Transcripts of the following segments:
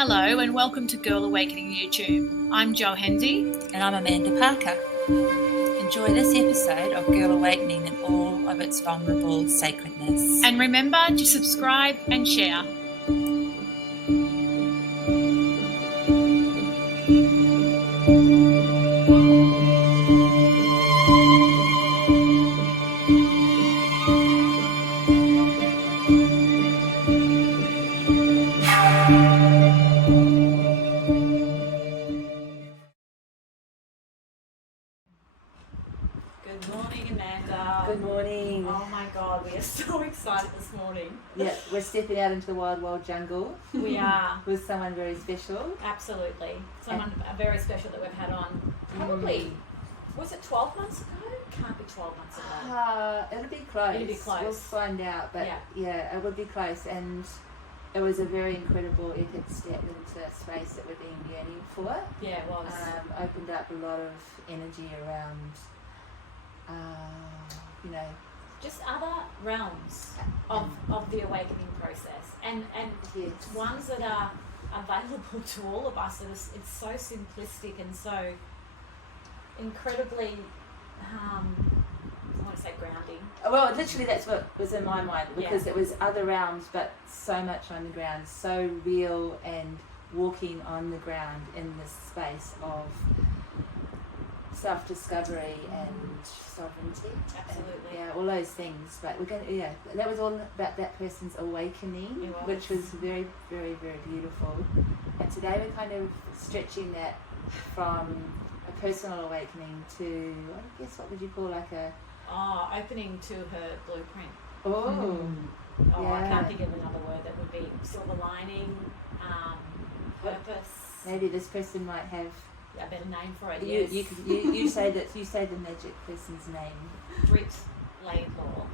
Hello and welcome to Girl Awakening YouTube. I'm Jo Hendy. And I'm Amanda Parker. Enjoy this episode of Girl Awakening in all of its vulnerable sacredness. And remember to subscribe and share. Good morning, Amanda. Good morning. Oh my God, we are so excited this morning. Yeah, we're stepping out into the wild jungle. We are. With someone very special. Absolutely. Someone very special that we've had on probably, was it 12 months ago? Can't be 12 months ago. It'll be close. It'll be close. We'll find out, but yeah, it would be close. And it was a very incredible epic step into a space that we've been yearning for. Yeah, it was. Opened up a lot of energy around, just other realms of the awakening process, and yes. ones that are available to all of us. It's so simplistic and so incredibly, I want to say grounding. Well, literally that's what was in my mind, because it was other realms, but so much on the ground, so real, and walking on the ground in this space of self-discovery and sovereignty. Absolutely. And, all those things. But we're going to, that was all about that person's awakening, which was very, very, very beautiful. And today we're kind of stretching that from a personal awakening to, I guess, what would you call like a... opening to her blueprint. I can't think of another word that would be silver lining, purpose. Maybe this person might have a better name for it. You say that. You say the magic person's name. Britt Laidlaw.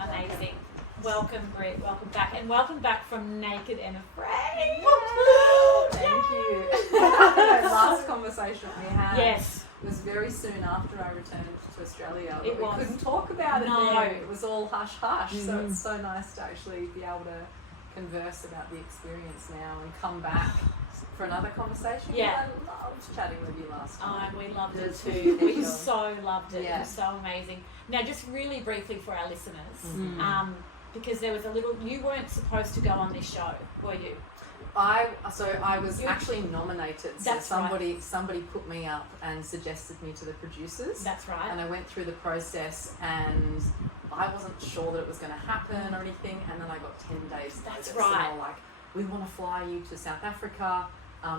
Amazing. Welcome, Britt. Welcome back, and welcome back from Naked and Afraid. Thank you. Last conversation we had was very soon after I returned to Australia. We couldn't talk about it then. It was all hush hush. So it's so nice to actually be able to converse about the experience now and come back for another conversation. I loved chatting with you last time. We loved it too. We so loved it. It was so amazing. Now, just really briefly for our listeners, because there was you weren't supposed to go on this show, were you? I was actually nominated. So somebody put me up and suggested me to the producers. That's right. And I went through the process, and I wasn't sure that it was going to happen or anything. And then I got 10 days. That's notice. right. And they're like, we want to fly you to South Africa.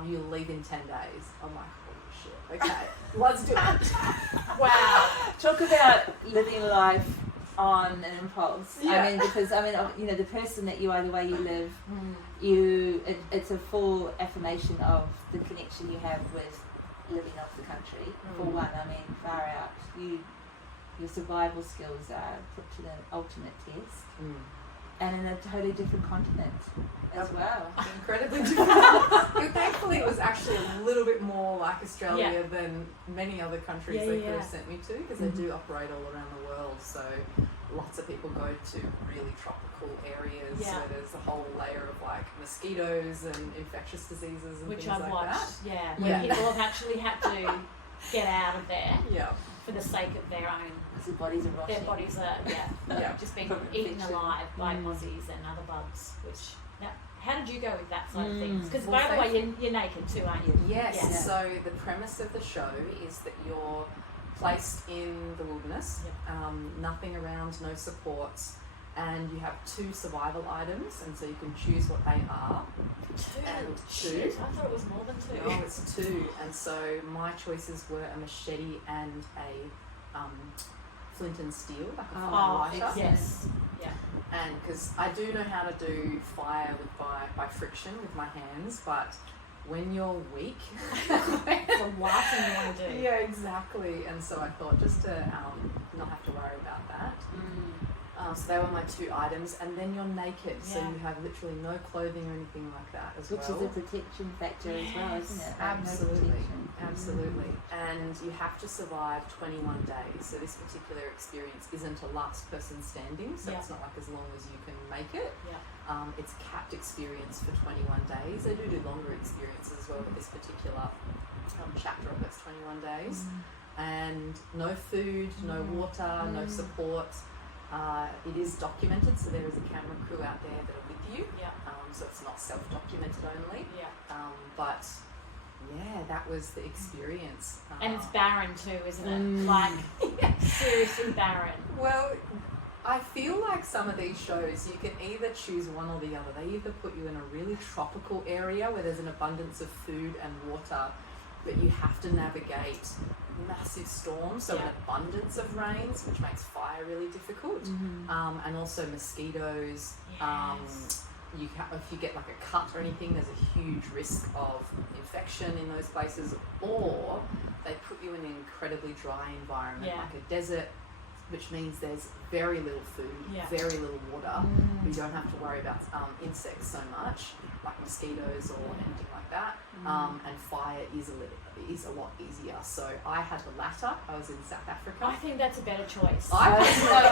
You'll leave in 10 days. I'm like, holy shit. Okay, let's do it. Wow. Talk about living life on an impulse. I mean, because the person that you are, the way you live, it's a full affirmation of the connection you have with living off the country. For one, I mean, far out. Your survival skills are put to the ultimate test, and in a totally different continent as well. Incredibly different. Thankfully, it was actually a little bit more like Australia than many other countries they could have sent me to, because they do operate all around the world. So lots of people go to really tropical areas where there's a whole layer of like mosquitoes and infectious diseases and which things I've like watched. that. Where people have actually had to get out of there. For the sake of their own. Because their bodies are rotting. Their bodies are just being eaten alive by mozzies and other bugs. How did you go with that side of things? Because by the way, you're naked too, aren't you? Yes. So the premise of the show is that you're placed in the wilderness, nothing around, no supports, and you have 2 survival items, and so you can choose what they are. 2? And 2. Shit, I thought it was more than 2. No, it's 2. And so my choices were a machete and a flint and steel, like a fire lighter. Yes. Yeah. And because I do know how to do fire by friction with my hands, but when you're weak, it's the last thing you want to do. Yeah, exactly. And so I thought, just to not have to worry about that. So they were my 2 items, and then you're naked, so you have literally no clothing or anything like that as Which well. is a protection factor as well, isn't it? Absolutely, absolutely. And you have to survive 21 days. So this particular experience isn't a last person standing, so it's not like as long as you can make it. It's capped experience for 21 days. They do longer experiences as well, but this particular chapter of it's 21 days. And no food, no water, no support. It is documented, so there is a camera crew out there that are with you. So it's not self-documented only. But yeah, that was the experience. And it's barren too, isn't it? Like, seriously barren. Well, I feel like some of these shows, you can either choose one or the other. They either put you in a really tropical area where there's an abundance of food and water, but you have to navigate massive storms, so an abundance of rains, which makes fire really difficult, and also mosquitoes. If you get like a cut or anything, there's a huge risk of infection in those places. Or they put you in an incredibly dry environment, like a desert, which means there's very little food, very little water. You don't have to worry about insects so much, like mosquitoes or anything like that. And fire is a lot easier. So I had the latter. I was in South Africa. I think that's a better choice. I know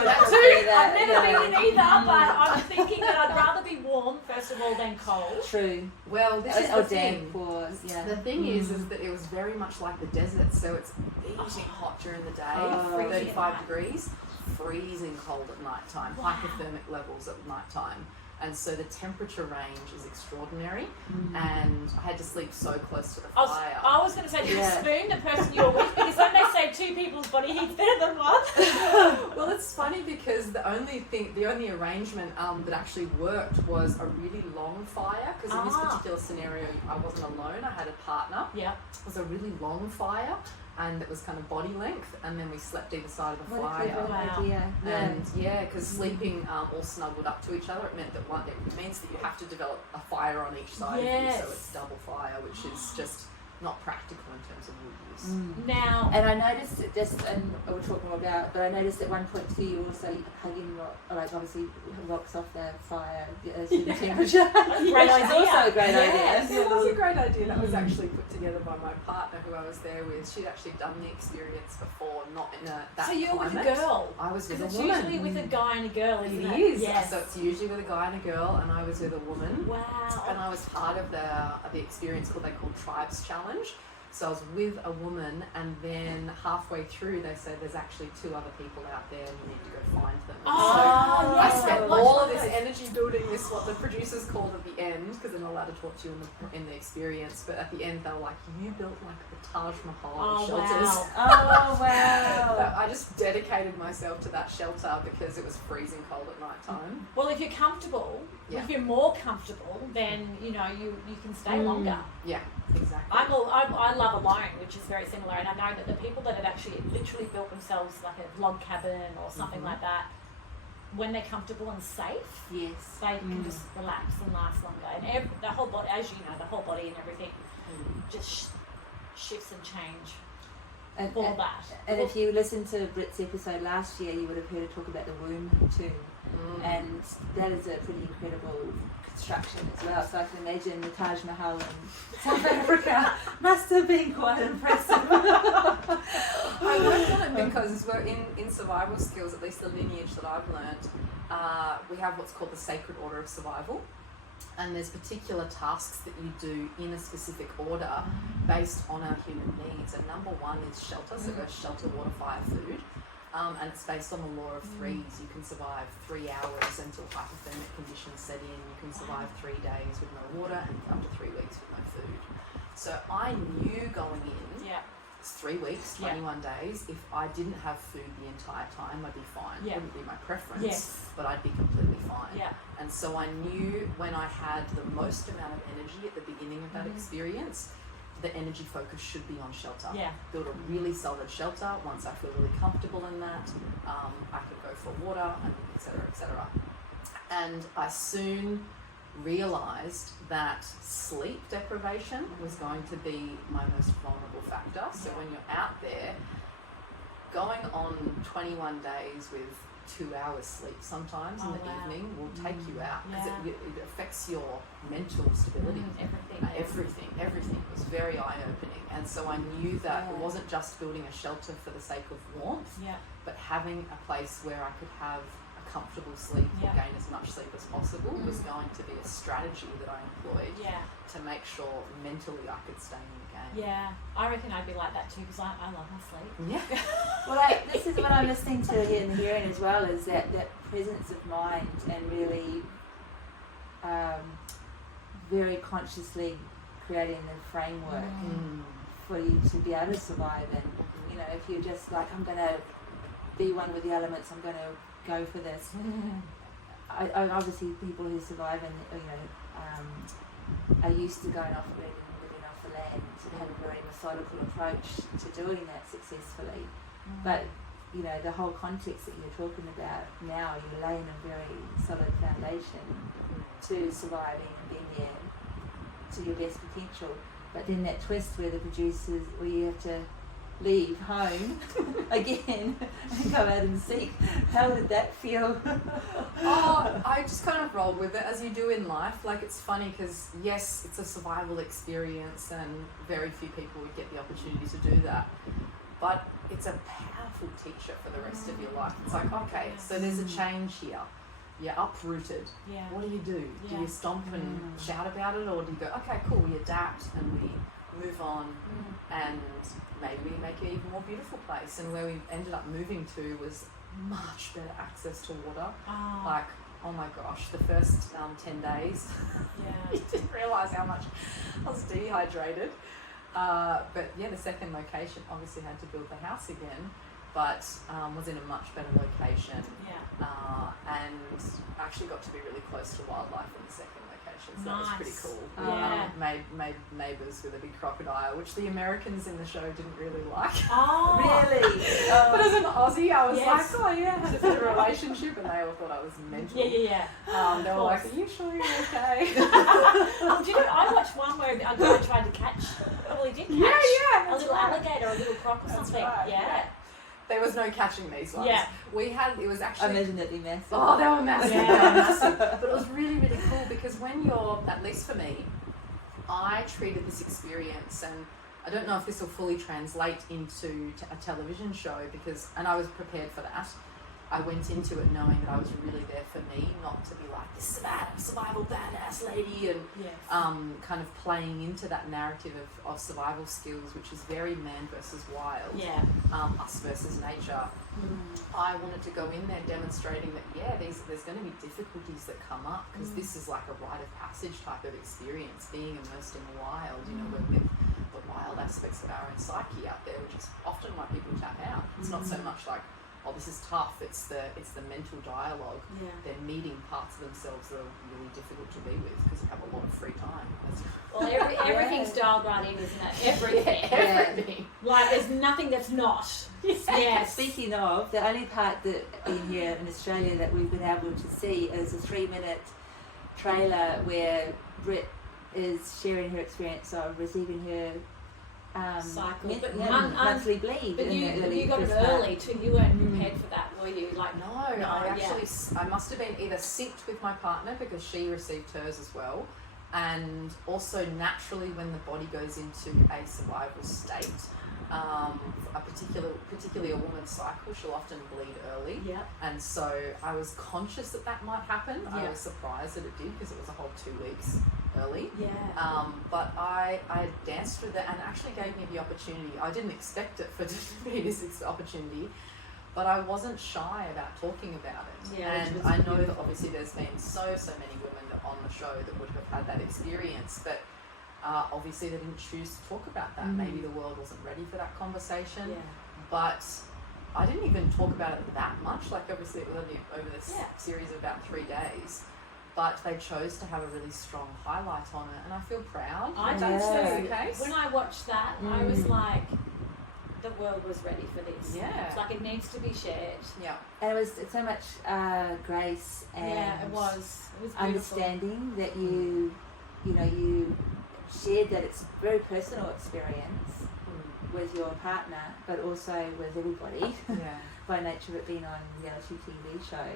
that too. I've never been in either, but I'm thinking that I'd rather be warm, first of all, than cold. True. Well, this is the thing. The thing is that it was very much like the desert, so it's eating hot during the day, 35 degrees, freezing cold at night time, hypothermic levels at night time. And so the temperature range is extraordinary, and I had to sleep so close to the fire. I was going to say, did you spoon the person you were with? Because then they say 2 people's body heat's better than one. Well, it's funny because the only arrangement that actually worked was a really long fire, because in this particular scenario, I wasn't alone, I had a partner. It was a really long fire, and it was kind of body length, and then we slept either side of the fire. Idea. And because sleeping all snuggled up to each other, it meant that it means that you have to develop a fire on each side of you, so it's double fire, which is just not practical in terms of wood use. Now, and I noticed that and we'll talk more about, but I noticed at one point too, you also hugging obviously rocks off the fire to the temperature. Great idea. Also a great idea. It was a great idea. That was actually put together by my partner who I was there with. She'd actually done the experience before, not in that So you're climate. with a girl? I was with a it's woman. It's usually with a guy and a girl, isn't it? It is. Yes. So it's usually with a guy and a girl, and I was with a woman. Wow. And I was part of the experience called Tribes Challenge. So I was with a woman, and then halfway through they said there's actually 2 other people out there and you need to go find them. I spent all of this energy building this, what the producers called at the end, because they're not allowed to talk to you in the experience, but at the end they were like, you built like the Taj Mahal of shelters. Wow. Oh wow. So I just dedicated myself to that shelter because it was freezing cold at night time. Well, if you're comfortable, if you're more comfortable, then you can stay longer. Yeah, exactly. I love alone, which is very similar, and I know that the people that have actually literally built themselves like a log cabin or something like that, when they're comfortable and safe, they can just relax and last longer. And the whole body, as you know, the whole body and everything just shifts and change. And if you listened to Britt's episode last year, you would have heard her talk about the womb tomb, and that is a pretty incredible construction as well. So I can imagine the Taj Mahal in South Africa must have been quite impressive. I worked on it because we're in survival skills, at least the lineage that I've learned, we have what's called the Sacred Order of Survival. And there's particular tasks that you do in a specific order based on our human needs. And number 1 is shelter, so there's shelter, water, fire, food. And it's based on the law of 3s. You can survive 3 hours until hypothermic conditions set in. You can survive 3 days with no water and up to 3 weeks with no food. So I knew going in, it's 3 weeks, 21 days. If I didn't have food the entire time, I'd be fine. It wouldn't be my preference, but I'd be completely fine. And so I knew when I had the most amount of energy at the beginning of that experience, the energy focus should be on shelter. Build a really solid shelter. Once I feel really comfortable in that, I can go for water, and et cetera, et cetera. And I soon realised that sleep deprivation was going to be my most vulnerable factor. So when you're out there, going on 21 days with 2 hours sleep sometimes in the evening will take you out, because it affects your mental stability. Everything was very eye-opening. And so I knew that it wasn't just building a shelter for the sake of warmth, but having a place where I could have a comfortable sleep or gain as much sleep as possible was going to be a strategy that I employed to make sure mentally I could stay in the game. Yeah, I reckon I'd be like that too, because I love my sleep. Yeah. Well, this is what I'm listening to here and hearing as well, is that presence of mind, and really very consciously creating the framework for you to be able to survive. And you know, if you're just like, I'm going to be one with the elements, I'm going to go for this. I obviously, people who survive and are used to going off grid and living off the land and have a very methodical approach to doing that successfully. But you know, the whole context that you're talking about now, you're laying a very solid foundation to surviving and being there to your best potential. But then that twist where the producers, where you have to leave home again and go out and seek. How did that feel? I just kind of rolled with it, as you do in life. Like, it's funny because yes, it's a survival experience and very few people would get the opportunity to do that, but it's a powerful teacher for the rest of your life. It's like, okay, so there's a change here. You're uprooted. What do? Do you stomp and shout about it, or do you go, okay, cool, we adapt and we move on and maybe we make it an even more beautiful place? And where we ended up moving to was much better access to water. Like, oh my gosh, the first 10 days, you didn't realise how much I was dehydrated. But yeah, the second location obviously had to build the house again, but was in a much better location. And actually got to be really close to wildlife in the second location, so that was pretty cool. Made neighbours with a big crocodile, which the Americans in the show didn't really like. Really? But as an Aussie, I was like, oh yeah, I had a bit of a relationship, and they all thought I was mental. They were like, are you sure you're okay? Do you know, I watched one where a guy tried to catch, he did catch a little alligator or a little croc or something. Right, There was no catching these ones. It was actually... I imagine they'd be massive. Oh, they were massive. They were massive. But it was really, really cool, because when you're, at least for me, I treated this experience, and I don't know if this will fully translate into a television show, and I was prepared for that. I went into it knowing that I was really there for me, not to be like, this is a survival badass lady, and kind of playing into that narrative of survival skills, which is very man versus wild, us versus nature. I wanted to go in there demonstrating that, there's going to be difficulties that come up, because this is like a rite of passage type of experience, being immersed in the wild, we're with the wild aspects of our own psyche out there, which is often why people tap out. It's not so much like, oh, this is tough, it's the mental dialogue. They're meeting parts of themselves that are really difficult to be with, because they have a lot of free time. Well, everything's dialed right in, isn't it? Everything. Like, there's nothing that's not. Speaking of, the only part that in here in Australia that we've been able to see is a 3-minute trailer where Britt is sharing her experience of receiving her cycle, monthly bleed. But you got it early too. You weren't prepared for that, were you? Like, no, I must have been either synced with my partner, because she received hers as well, and also naturally when the body goes into a survival state, particularly a woman's cycle, she'll often bleed early. And so I was conscious that might happen. I was surprised that it did, because it was a whole 2 weeks early. But I danced through that, and it actually gave me the opportunity. I didn't expect it to be this opportunity, but I wasn't shy about talking about it. And I know that obviously there's been so many women on the show that would have had that experience, but obviously they didn't choose to talk about that. Maybe the world wasn't ready for that conversation. But I didn't even talk about it that much. Like, obviously it was only over this series of about 3 days. But they chose to have a really strong highlight on it, and I feel proud. I do too. When I watched that, I was like, the world was ready for this. It's like, it needs to be shared. And it was so much grace and it was understanding that you shared that it's a very personal experience, with your partner, but also with everybody, Yeah. by nature of it being on a reality TV show.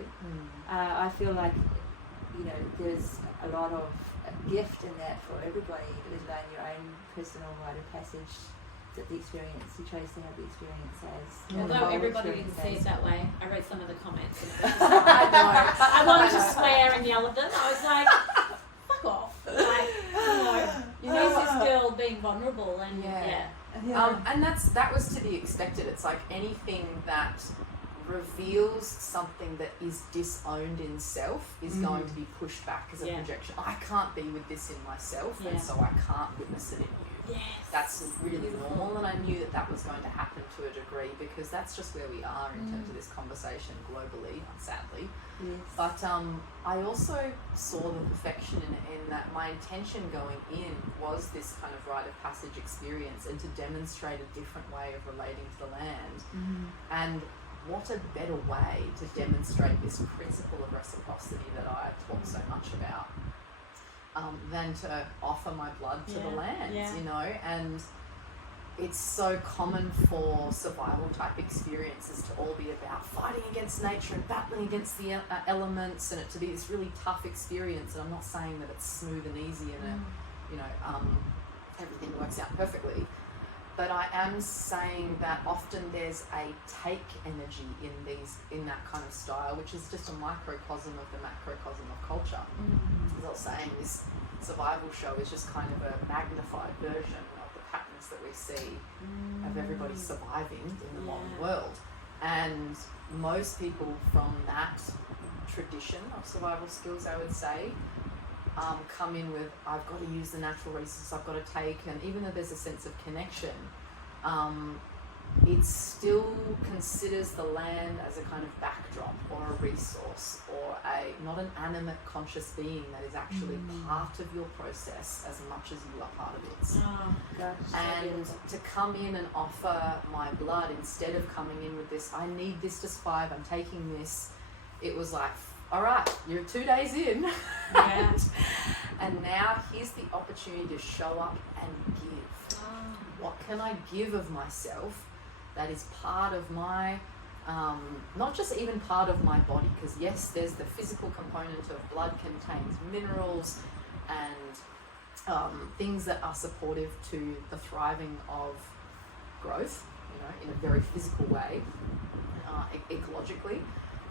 I feel like, you know, there's a lot of gift in that for everybody, let alone your own personal rite of passage, that the experience, you chose to have the experience as. Although everybody didn't see it that way, I read some of the comments. And I know. I wanted to swear and yell at them. I was like, fuck off. Like, you know, here's this girl being vulnerable and and that was to be expected. It's like anything that reveals something that is disowned in self is going to be pushed back as a projection. I can't be with this in myself, and so I can't witness it in you. Yes. That's really normal, and I knew that was going to happen to a degree, because that's just where we are in terms of this conversation globally, sadly. Yes. But I also saw the perfection in that my intention going in was this kind of rite of passage experience, and to demonstrate a different way of relating to the land. And what a better way to demonstrate this principle of reciprocity that I talk so much about, than to offer my blood to the land, you know. And it's so common for survival type experiences to all be about fighting against nature and battling against the elements, and it to be this really tough experience. And I'm not saying that it's smooth and easy and you know, everything works out perfectly, but I am saying that often there's a take energy in that kind of style, which is just a microcosm of the macrocosm of culture. As I was saying, this survival show is just kind of a magnified version of the patterns that we see of everybody surviving in the modern world. And most people from that tradition of survival skills, I would say, come in with, I've got to use the natural resources, I've got to take, and even though there's a sense of connection, it still considers the land as a kind of backdrop or a resource, or not an animate conscious being that is actually part of your process as much as you are part of it. And to come in and offer my blood instead of coming in with this, I need this to survive, I'm taking this, it was like, all right, you're 2 days in, and now here's the opportunity to show up and give. What can I give of myself that is part of my, not just even part of my body, because yes, there's the physical component of blood contains minerals and things that are supportive to the thriving of growth, you know, in a very physical way, ecologically.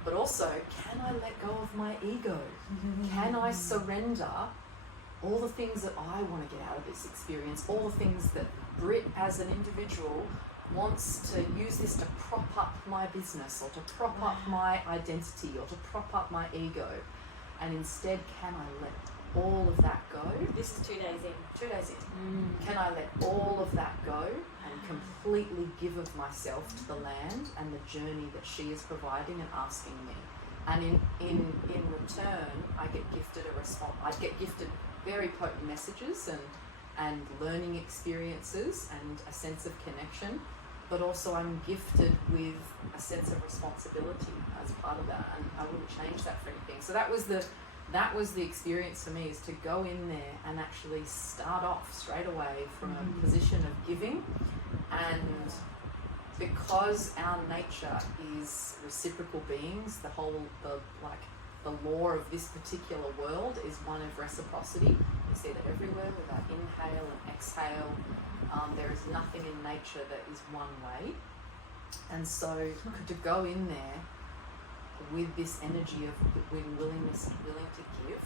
But also, can I let go of my ego? Can I surrender all the things that I want to get out of this experience, all the things that Britt as an individual wants to use this to prop up my business, or to prop up my identity, or to prop up my ego, and instead, can I let all of that go? This is 2 days in. 2 days in. Can I let all of that go and completely give of myself to the land and the journey that she is providing and asking me? And in return, I get gifted a response. I get gifted very potent messages and learning experiences and a sense of connection, but also I'm gifted with a sense of responsibility as part of that, and I wouldn't change that for anything. So that was the experience for me, is to go in there and actually start off straight away from a position of giving. And because our nature is reciprocal beings, the law of this particular world is one of reciprocity. We see that everywhere with our inhale and exhale. There is nothing in nature that is one way. And so to go in there with this energy of willing to give,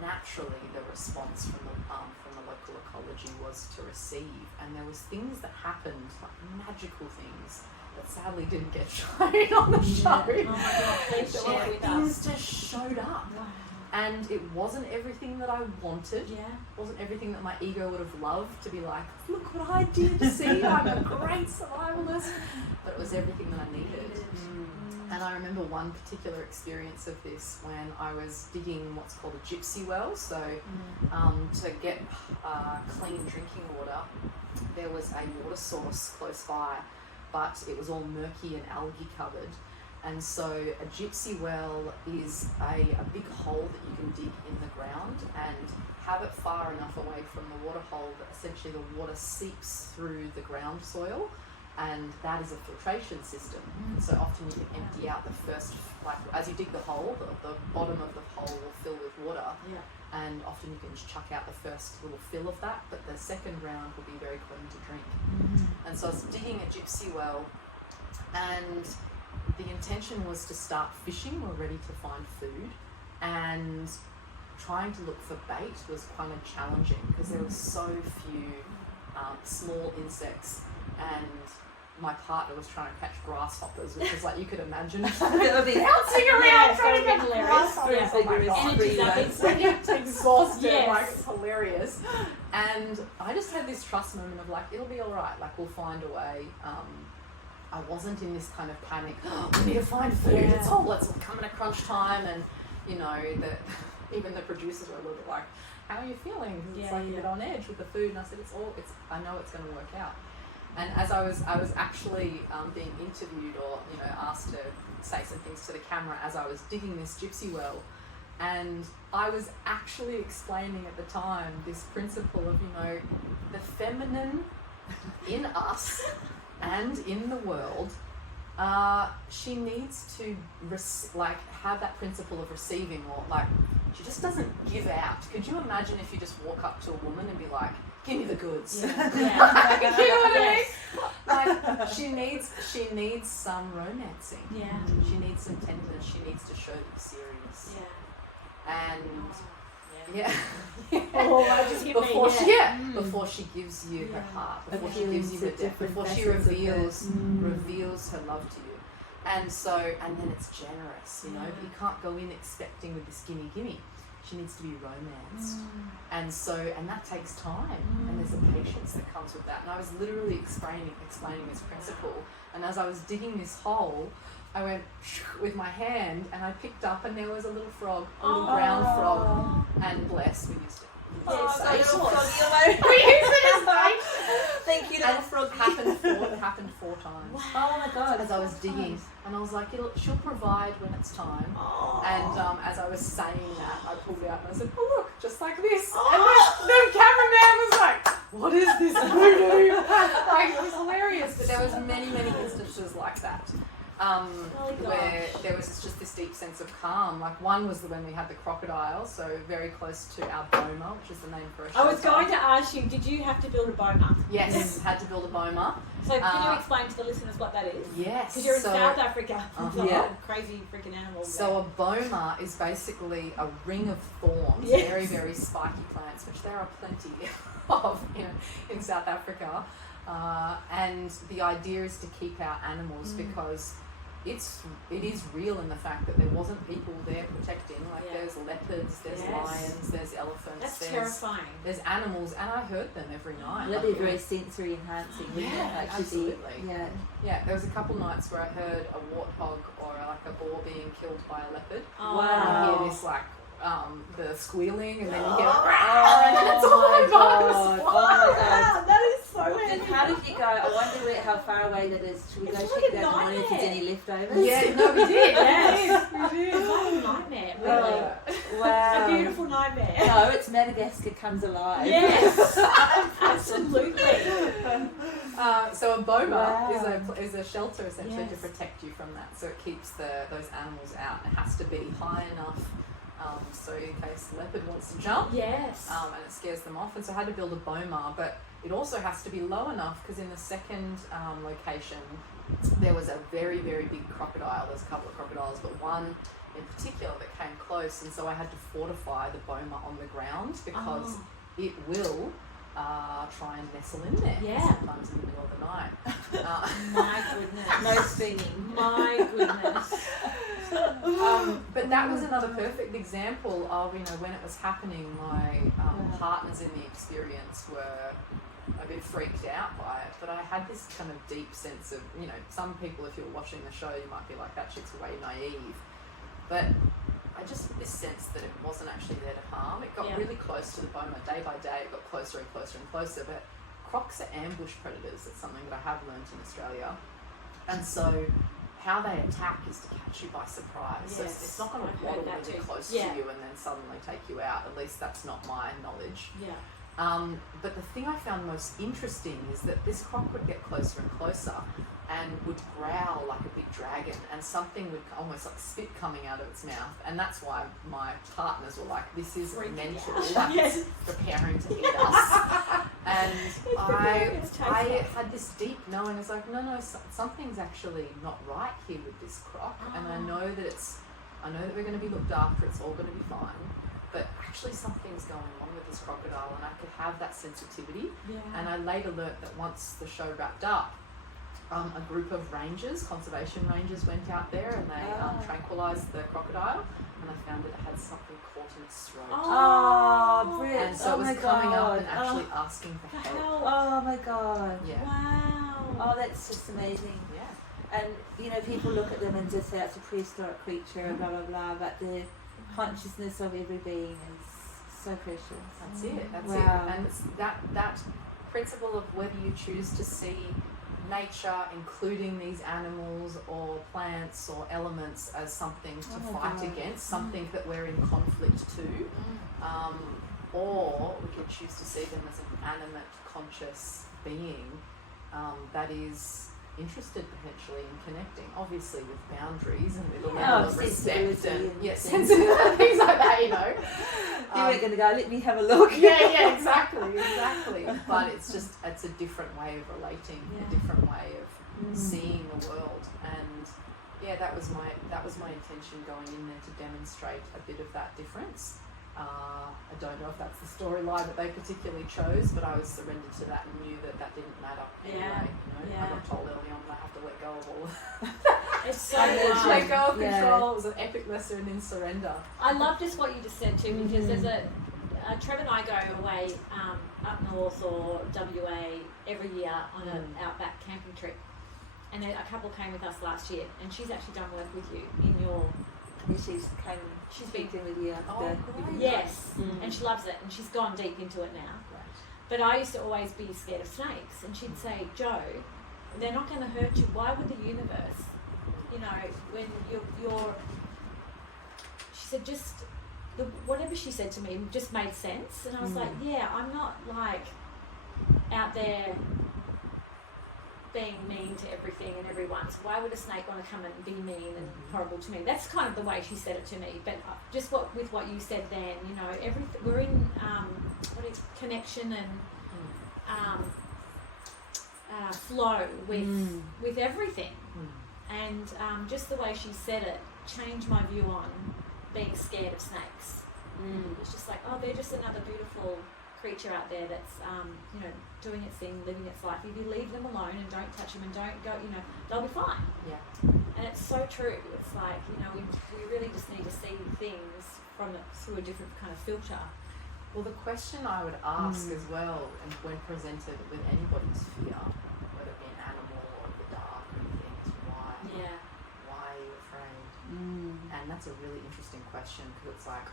naturally the response from the local ecology was to receive. And there was things that happened, like magical things, that sadly didn't get shown on the show. Oh my God, please share with us. Things just showed up. And it wasn't everything that I wanted. Yeah. It wasn't everything that my ego would have loved to be like, look what I did, see, I'm a great survivalist. But it was everything that I needed. And I remember one particular experience of this when I was digging what's called a gypsy well. So to get clean drinking water, there was a water source close by, but it was all murky and algae covered. And so a gypsy well is a big hole that you can dig in the ground and have it far enough away from the water hole that essentially the water seeps through the ground soil, and that is a filtration system. And so often you can empty out the first, like as you dig the hole, the bottom of the hole will fill with water, and often you can just chuck out the first little fill of that, but the second round will be very clean to drink. And so I was digging a gypsy well, and the intention was to start fishing. We're ready to find food, and trying to look for bait was kind of challenging because there were so few small insects, and my partner was trying to catch grasshoppers, which was like, you could imagine it would be bouncing around trying to catch grasshoppers. It's exhausted, like it's hilarious. And I just had this trust moment of like, it'll be all right, like we'll find a way. I wasn't in this kind of panic, we need to find food, it's coming at crunch time, and you know, even the producers were a little bit like, how are you feeling? Because it's like a bit on edge with the food, and I said, I know it's going to work out. And as I was actually being interviewed, or you know, asked to say some things to the camera as I was digging this gypsy well, and I was actually explaining at the time this principle of, you know, the feminine in us and in the world, she needs to have that principle of receiving, or like she just doesn't give out. Could you imagine if you just walk up to a woman and be like, give me the goods? You know what I mean? Like she needs some romancing. She needs some tenderness. She needs to show that you're serious. And before she gives you her heart, before she gives you her depth, before she reveals her love to you. And then it's generous, you know, but you can't go in expecting with this gimme. She needs to be romanced. And that takes time, and there's a patience that comes with that. And I was literally explaining this principle, and as I was digging this hole, I went with my hand, and I picked up, and there was a little frog, a little brown frog, and bless, we used it. Thank you, little frog. It happened 4 times. Wow. Oh my God! As I was digging, and I was like, she'll provide when it's time. And as I was saying that, I pulled out and I said, "Oh look, just like this." And the cameraman was like, "What is this voodoo?" Like, it was hilarious. But there was many instances like that. Where there was just this deep sense of calm. Like one was when we had the crocodile, so very close to our boma, which is the name for a shelter. I was going to ask you, did you have to build a boma? Yes, had to build a boma. So can you explain to the listeners what that is? Yes. Because you're in South Africa. Crazy freaking animals. So a boma is basically a ring of thorns, very, very spiky plants, which there are plenty of in South Africa. And the idea is to keep our animals because it is real in the fact that there wasn't people there protecting. Like there's leopards, there's lions, there's elephants. That's terrifying. There's animals, and I heard them every night. That'd be very sensory enhancing, wouldn't it? Like absolutely. Yeah, there was a couple nights where I heard a warthog or like a boar being killed by a leopard. Wow. You hear this like the squealing, and then you hear and it's oh my god. That is so And how did you go? I wonder how far away that is. Should we go check that out if there's any leftovers? Yeah, no, we did. Yes, we did. It's like a nightmare, really. Wow. A beautiful nightmare. No, it's Madagascar comes alive. Yes, absolutely. So a boma is a shelter essentially to protect you from that. So it keeps those animals out. It has to be high enough. So in case the leopard wants to jump, and it scares them off, and so I had to build a boma, but it also has to be low enough because in the second location there was a very, very big crocodile. There's a couple of crocodiles, but one in particular that came close, and so I had to fortify the boma on the ground because it will try and nestle in there sometimes in the middle of the night. My goodness. No spinning. My goodness. But that was another perfect example of, when it was happening, my partners in the experience were a bit freaked out by it, but I had this kind of deep sense of, some people, if you're watching the show, you might be like, that chick's way naive. But I just had this sense that it wasn't actually there to harm. It got really close to the boma day by day. It got closer and closer and closer. But crocs are ambush predators. It's something that I have learned in Australia. And so how they attack is to catch you by surprise. So it's not going to waddle really close to you and then suddenly take you out. At least that's not my knowledge. But the thing I found most interesting is that this croc would get closer and closer and would growl like a big dragon, and something would almost like spit coming out of its mouth. And that's why my partners were like, this is mental, like it's preparing to eat us. And I had this deep knowing. I was like, no, something's actually not right here with this croc. And I know that we're going to be looked after, it's all going to be fine. But actually something's going on with this crocodile, and I could have that sensitivity. And I later learnt that once the show wrapped up, a group of rangers, conservation rangers, went out there and they tranquilised the crocodile, and I found that it had something caught in its throat. Oh, Britt. And so it was coming up and actually asking for help. Oh my God. Yeah. Wow. Oh, that's just amazing. Yeah. And, you know, people look at them and just say it's a prehistoric creature, blah, blah, blah, but the consciousness of every being is so precious. That's it. That's it. And it's that principle of whether you choose to see nature, including these animals or plants or elements, as something to fight against, something that we're in conflict to, or we can choose to see them as an animate, conscious being that is interested potentially in connecting, obviously with boundaries and with a level of respect and sensitivity and things like that, you know. You weren't going to go, let me have a look. Exactly. But it's a different way of relating, a different way of seeing the world. And that was my intention going in there, to demonstrate a bit of that difference. I don't know if that's the storyline that they particularly chose, but I was surrendered to that and knew that didn't matter anyway. You know? I got told early on that I have to let go of all of that. It's so let go of control. It was an epic lesson in surrender. I love just what you just said too, because there's Trevor and I go away up north or WA every year on an outback camping trip, and a couple came with us last year, and she's actually done work with you in your. She's been with you. Yes, and she loves it, and she's gone deep into it now. But I used to always be scared of snakes, and she'd say, Joe, they're not going to hurt you. Why would the universe, you know, when you're she said, whatever she said to me just made sense, and I was like, I'm not like out there being mean to everything and everyone. So why would a snake want to come and be mean and horrible to me? That's kind of the way she said it to me. But just with what you said then, you know, everything we're in connection and flow with everything. And just the way she said it changed my view on being scared of snakes. It's just like, they're just another beautiful creature out there that's you know, doing its thing, living its life. If you leave them alone and don't touch them and don't go, you know, they'll be fine. And it's so true. It's like, you know, we really just need to see things through a different kind of filter. Well, the question I would ask as well, and when presented with anybody's fear, whether it be an animal or the dark or anything, is why? Why are you afraid? And that's a really interesting question, because it's like,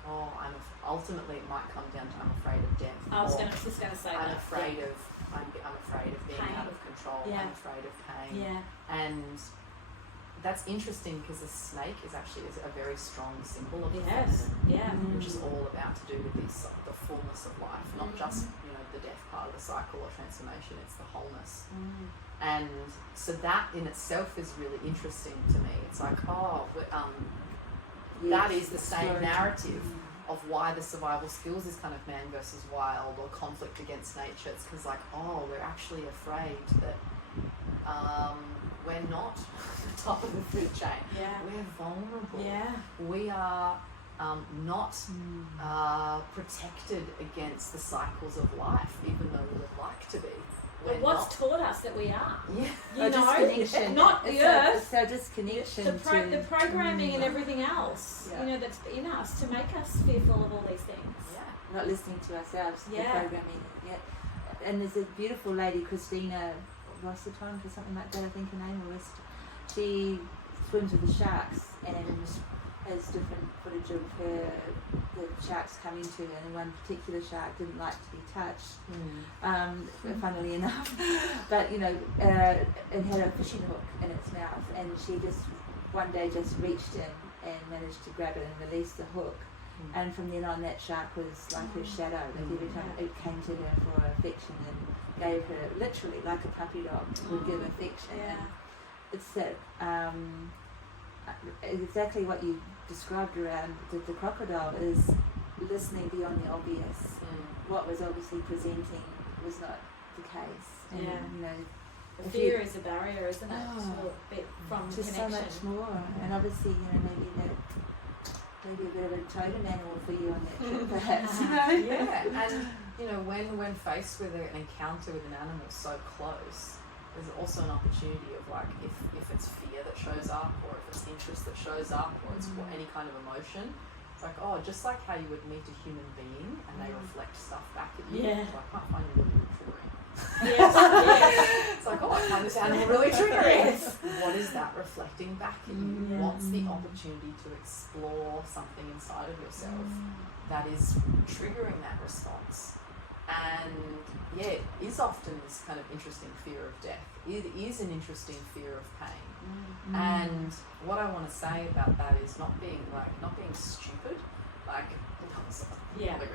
ultimately it might come down to I'm afraid of death. I was just going to say I'm that. afraid of being pain. out of control. I'm afraid of pain. And that's interesting, because a snake is actually a very strong symbol of the feminine, which is all about to do with the fullness of life, not just, you know, the death part of the cycle or transformation. It's the wholeness. And so that in itself is really interesting to me. It's like, that is the same narrative of why the survival skills is kind of man versus wild or conflict against nature. It's because we're actually afraid that we're not the top of the food chain. We're vulnerable. We are not protected against the cycles of life, even though we would like to be. But what's taught us that we are? You know, disconnection. Not the earth. It's our disconnection. The programming and everything else, you know, that's in us to make us fearful of all these things. Not listening to ourselves. The programming. And there's a beautiful lady, Christina Rossitron or something like that, I think her name was. She swims with the sharks and has different footage of the sharks coming to her, and one particular shark didn't like to be touched, funnily enough, but you know, it had a fishing hook in its mouth, and she just one day just reached in and managed to grab it and release the hook. And from then on, that shark was like her shadow. Like every time it came to her for affection and gave her, literally like a puppy dog would give affection. Yeah. And it's that exactly what you described around the crocodile is listening beyond the obvious. What was obviously presenting was not the case. And, you know, the fear is a barrier, isn't it? From to connection. so much more. And obviously, you know, maybe a bit of a totem animal for you on that trip, perhaps. You know? Yeah, and you know, when faced with an encounter with an animal so close, there's also an opportunity of like, if it's fear that shows up, or if it's interest that shows up, or it's any kind of emotion. It's like, oh, just like how you would meet a human being and they reflect stuff back at you. Yeah. Like, I find you really triggering. Yes. It's like, oh, I find this animal really triggering. What is that reflecting back at you? What's the opportunity to explore something inside of yourself that is triggering that response? And yeah, it is often this kind of interesting fear of death. It is an interesting fear of pain. And what I want to say about that is not being stupid, like, let me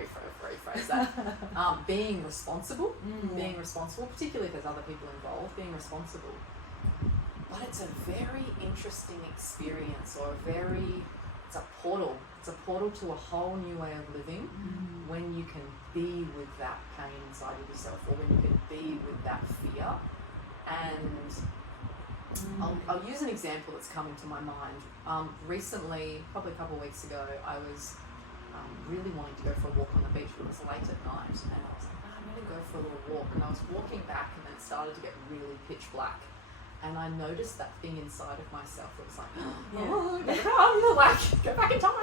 rephrase that. Being responsible, particularly if there's other people involved, being responsible. But it's a very interesting experience, or it's a portal. It's a portal to a whole new way of living when you can be with that pain inside of yourself, or when you can be with that fear. And I'll use an example that's coming to my mind. Recently, probably a couple of weeks ago, I was really wanting to go for a walk on the beach, but it was late at night, and I was like, I'm going to go for a little walk. And I was walking back, and then it started to get really pitch black. And I noticed that thing inside of myself that was like, go back in time.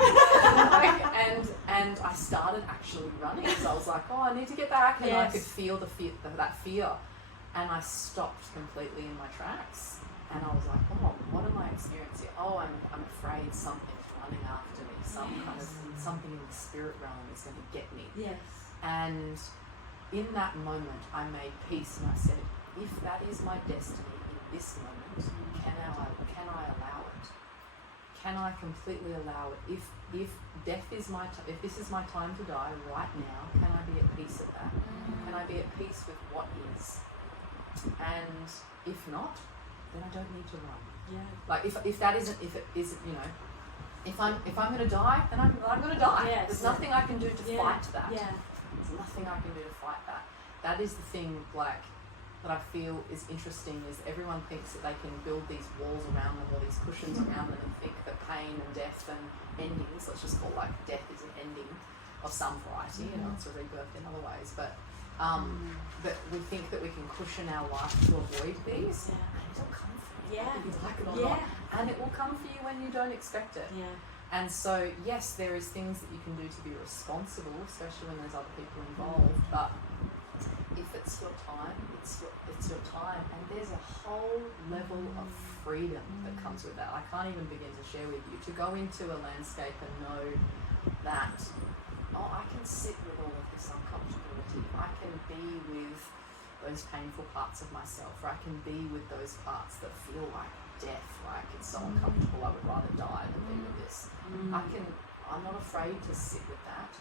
and I started actually running. So I was like, oh, I need to get back. And I could feel that fear. And I stopped completely in my tracks. And I was like, oh, what am I experiencing? Oh, I'm afraid something's running after me. Something in the spirit realm is going to get me. Yes. And in that moment, I made peace, and I said, if that is my destiny, this moment, can I allow it? Can I completely allow it? If death is if this is my time to die right now, can I be at peace at that? Can I be at peace with what is? And if not, then I don't need to run. Yeah. Like if it isn't, you know, if I'm going to die, then I'm going to die. Yes. There's nothing I can do to fight that. Yeah. There's nothing I can do to fight that. That is the thing, like, that I feel is interesting, is everyone thinks that they can build these walls around them, or these cushions around them, and think that pain and death and endings, let's just call like death is an ending of some variety, you know, it's a rebirth in other ways, but we think that we can cushion our life to avoid these, and it'll come for you, whether you like it or not, and it will come for you when you don't expect it. Yeah. And so, yes, there is things that you can do to be responsible, especially when there's other people involved, but if it's your time, it's your time, and there's a whole level of freedom that comes with that. I can't even begin to share with you. To go into a landscape and know that, oh, I can sit with all of this uncomfortability. I can be with those painful parts of myself, or I can be with those parts that feel like death, like it's so uncomfortable, I would rather die than be with this. I'm not afraid to sit with that.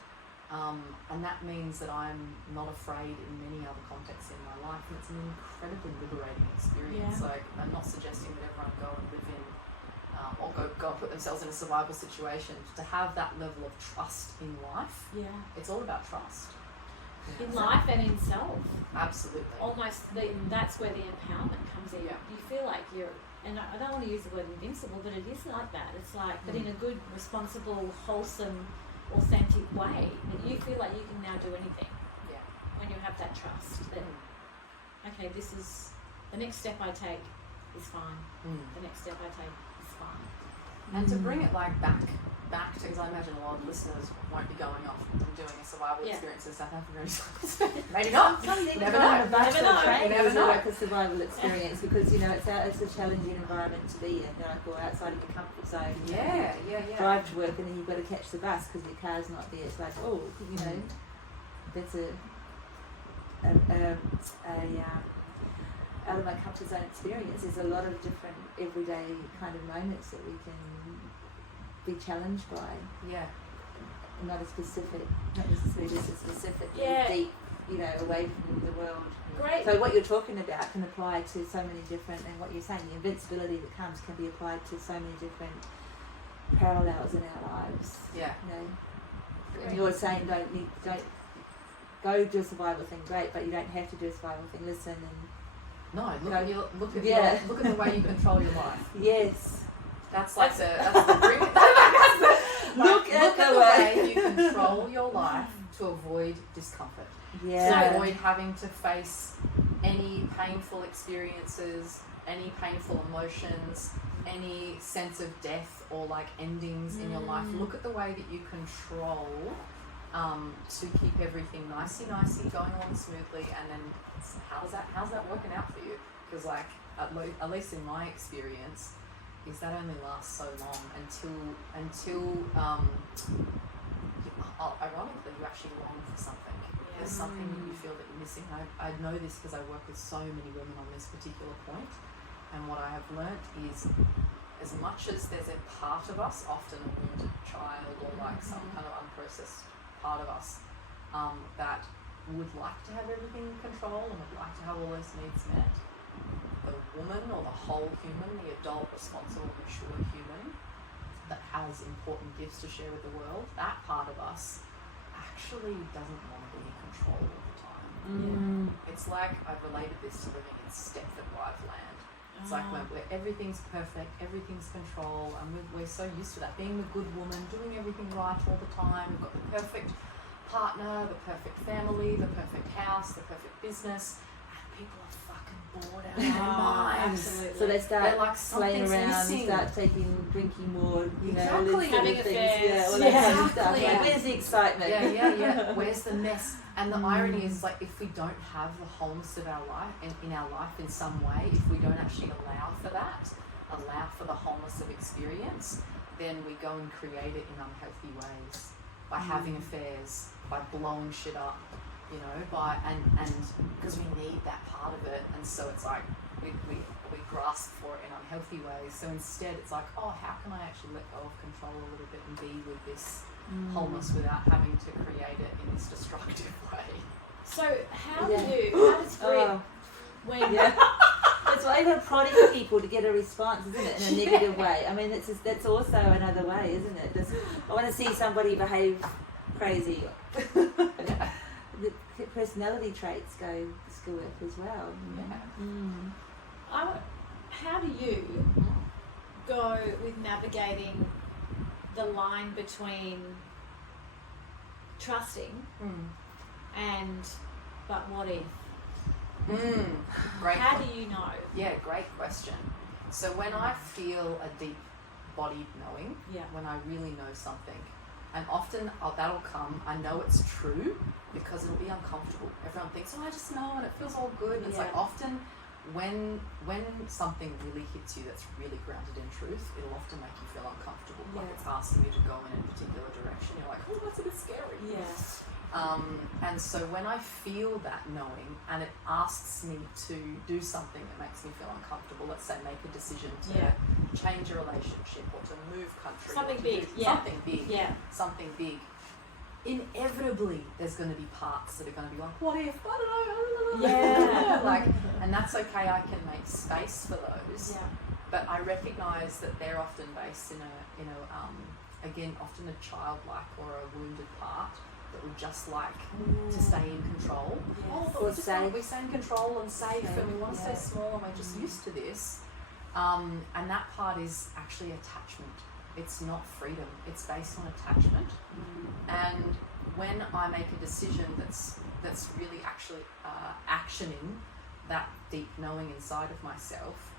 And that means that I'm not afraid in many other contexts in my life, and it's an incredibly liberating experience. Yeah. Like, I'm not suggesting that everyone go and live in or go and put themselves in a survival situation. To have that level of trust in life, it's all about trust. In life and in self. Absolutely. Almost, that's where the empowerment comes in. Yeah. You feel like you're, and I don't want to use the word invincible, but it is like that. It's like, but in a good, responsible, wholesome, authentic way, that you feel like you can now do anything. Yeah. When you have that trust that, okay, this is the next step I take is fine. The next step I take is fine. And to bring it like back to, because I imagine a lot of listeners won't be going off and doing a survival experience in South Africa. Maybe not. You never know. You never know. Like a survival experience, because you know it's a challenging environment to be in. You know, or outside of your comfort zone. Yeah. Drive to work and then you've got to catch the bus because your car's not there. It's like, oh, you know, that's out of my comfort zone experience. There's a lot of different everyday kind of moments that we can be challenged by. Yeah. Not necessarily just a specific, deep, away from the world. Great. So what you're talking about can apply to so many different, and what you're saying, the invincibility that comes can be applied to so many different parallels in our lives. Yeah. And you're saying don't go do a survival thing, great, but you don't have to do a survival thing. Listen and look at the way you control your life. Yes. That's the dream. Look at the way you control your life to avoid discomfort. Yeah. To avoid having to face any painful experiences, any painful emotions, any sense of death or like endings in your life. Look at the way that you control to keep everything nicey going along smoothly, and then how's that working out for you? Because like at least in my experience, is that only lasts so long until ironically you actually long for something. There's something that you feel that you're missing. I know this because I work with so many women on this particular point, and what I have learnt is, as much as there's a part of us, often a wounded child or like some kind of unprocessed part of us, that would like to have everything in control and would like to have all those needs met, the woman or the whole human, the adult, responsible, mature human that has important gifts to share with the world, that part of us actually doesn't want to be in control all the time. It's like, I've related this to living in Stepford Wife land. It's like where everything's perfect, everything's control, and we're so used to that, being the good woman, doing everything right all the time. We've got the perfect partner, the perfect family, the perfect house, the perfect business, and people are fucking bored out of their minds. Absolutely. So they start like, playing around, missing. Start drinking more, Exactly. all these sort Having of things. affairs. All that kind of Exactly. stuff. Like, where's the excitement? Yeah. Where's the mess? And the irony is, like, if we don't have the wholeness of our life, in our life in some way, if we don't actually allow for that, allow for the wholeness of experience, then we go and create it in unhealthy ways by having affairs, by blowing shit up, and because we need that part of it, and so it's like we grasp for it in unhealthy ways. So instead, it's like, how can I actually let go of control a little bit and be with this wholeness without having to create it in this destructive way? So how does Britt, when It's why you're prodding people to get a response, isn't it, in a negative way? I mean, that's also another way, isn't it? I want to see somebody behave crazy. The personality traits go with as well. how do you go with navigating the line between trusting and but what if? Great. How do you know? Yeah, great question. So when I feel a deep bodied knowing, when I really know something, and often that'll come, I know it's true because it'll be uncomfortable. Everyone thinks, I just know, and it feels all good. And it's like often when something really hits you that's really grounded in truth, it'll often make you feel uncomfortable. Like it's asking you to go in a particular direction. You're like, that's a bit scary. And so when I feel that knowing and it asks me to do something that makes me feel uncomfortable, let's say make a decision to change a relationship or to move country. Something big. Something big. Inevitably, there's going to be parts that are going to be like, what if? I don't know. And that's okay. I can make space for those. But I recognise that they're often based in again, often a childlike or a wounded part that would just like to stay in control. But we stay in control and safe, and we want to stay small, and we're just used to this. And that part is actually attachment. It's not freedom. It's based on attachment. And when I make a decision that's really actually actioning that deep knowing inside of myself,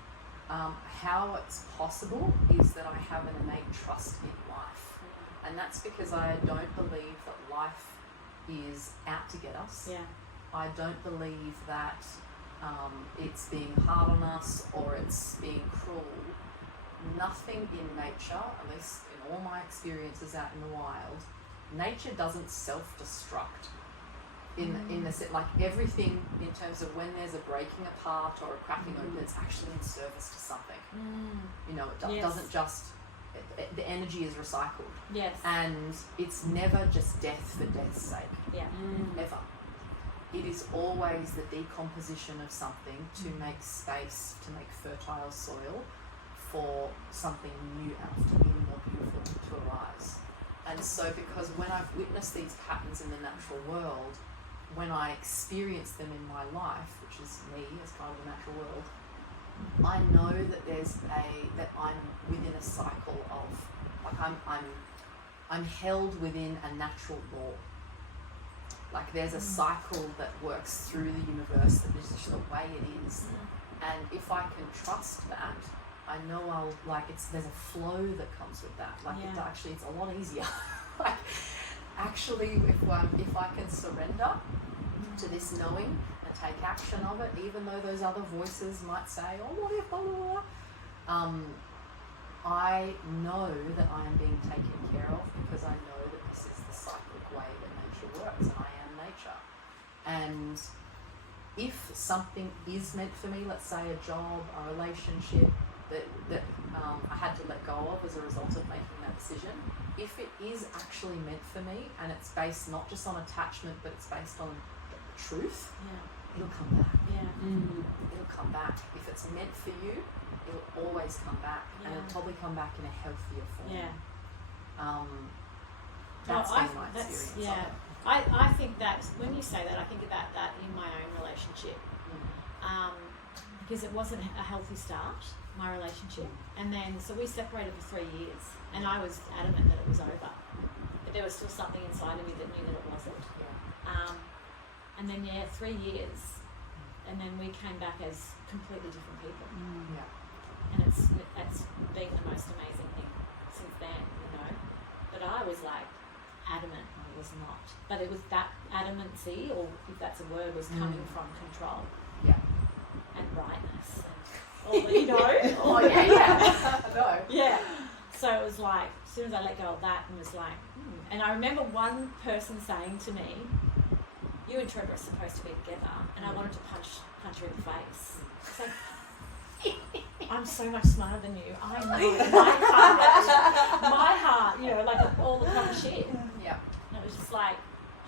how it's possible is that I have an innate trust in life. And that's because I don't believe that life is out to get us. I don't believe that it's being hard on us or it's being cruel. Nothing in nature, at least in all my experiences out in the wild, nature doesn't self-destruct. in the set, like everything in terms of when there's a breaking apart or a cracking open, it's actually in service to something. You know, it doesn't just, the energy is recycled. Yes. And it's never just death for death's sake. Yeah. Ever. It is always the decomposition of something to make space, to make fertile soil for something new else, to be more beautiful, to arise. And so because when I've witnessed these patterns in the natural world, when I experience them in my life, which is me as part of the natural world, I know that that I'm within a cycle of, like I'm held within a natural law. Like there's a cycle that works through the universe, that is just the way it is. And if I can trust that, I know there's a flow that comes with that. Like it's a lot easier. Like actually, if I can surrender to this knowing and take action of it, even though those other voices might say, oh, what if, blah, blah, blah, I know that I am being taken care of because I know that this is the cyclic way that nature works, and I am nature. And if something is meant for me, let's say a job, a relationship that I had to let go of as a result of making that decision, if it is actually meant for me and it's based not just on attachment but it's based on truth, it'll come back. It'll come back. If it's meant for you, it'll always come back, and it'll probably come back in a healthier form. That's been my experience. Yeah. I think that when you say that, I think about that in my own relationship, because it wasn't a healthy start, my relationship, and then so we separated for 3 years, and I was adamant that it was over, but there was still something inside of me that knew that it wasn't. And then 3 years, and then we came back as completely different people. And it's been the most amazing thing since then, you know. But I was like adamant I was not. But it was that adamancy, or if that's a word, was coming from control. And rightness. And all the, you know. I know. Yeah. So it was like, as soon as I let go of that, and was like, And I remember one person saying to me, you and Trevor are supposed to be together, and I wanted to punch her in the face. It's like, I'm so much smarter than you. I know my heart, you know, like all the proper shit. Yeah. And it was just like,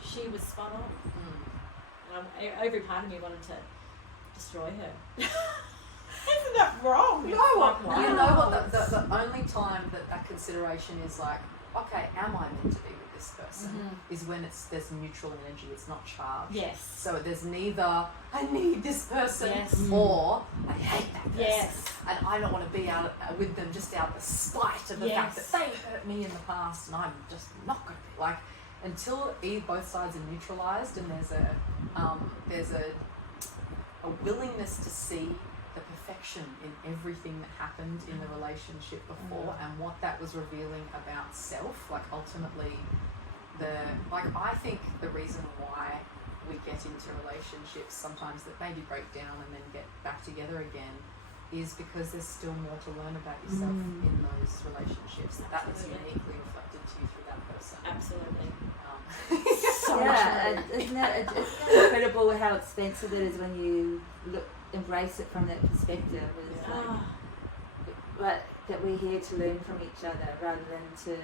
she was spot on. And every part of me wanted to destroy her. Isn't that wrong? No, like, wow. You know what? The only time that consideration is like, okay, am I meant to be with this person? Is when there's neutral energy. It's not charged. Yes. So there's neither I need this person or I hate that person. Yes. And I don't want to be out with them just out of the spite of the fact that they hurt me in the past, and I'm just not going to be like. Until both sides are neutralized, and there's a willingness to see the perfection in everything that happened in the relationship before, and what that was revealing about self. Like ultimately, I think the reason why we get into relationships sometimes that maybe break down and then get back together again is because there's still more to learn about yourself in those relationships. That is uniquely reflected to you through that person. Absolutely. It's incredible how expensive it is when you embrace it from that perspective. It's like, that we're here to learn from each other rather than to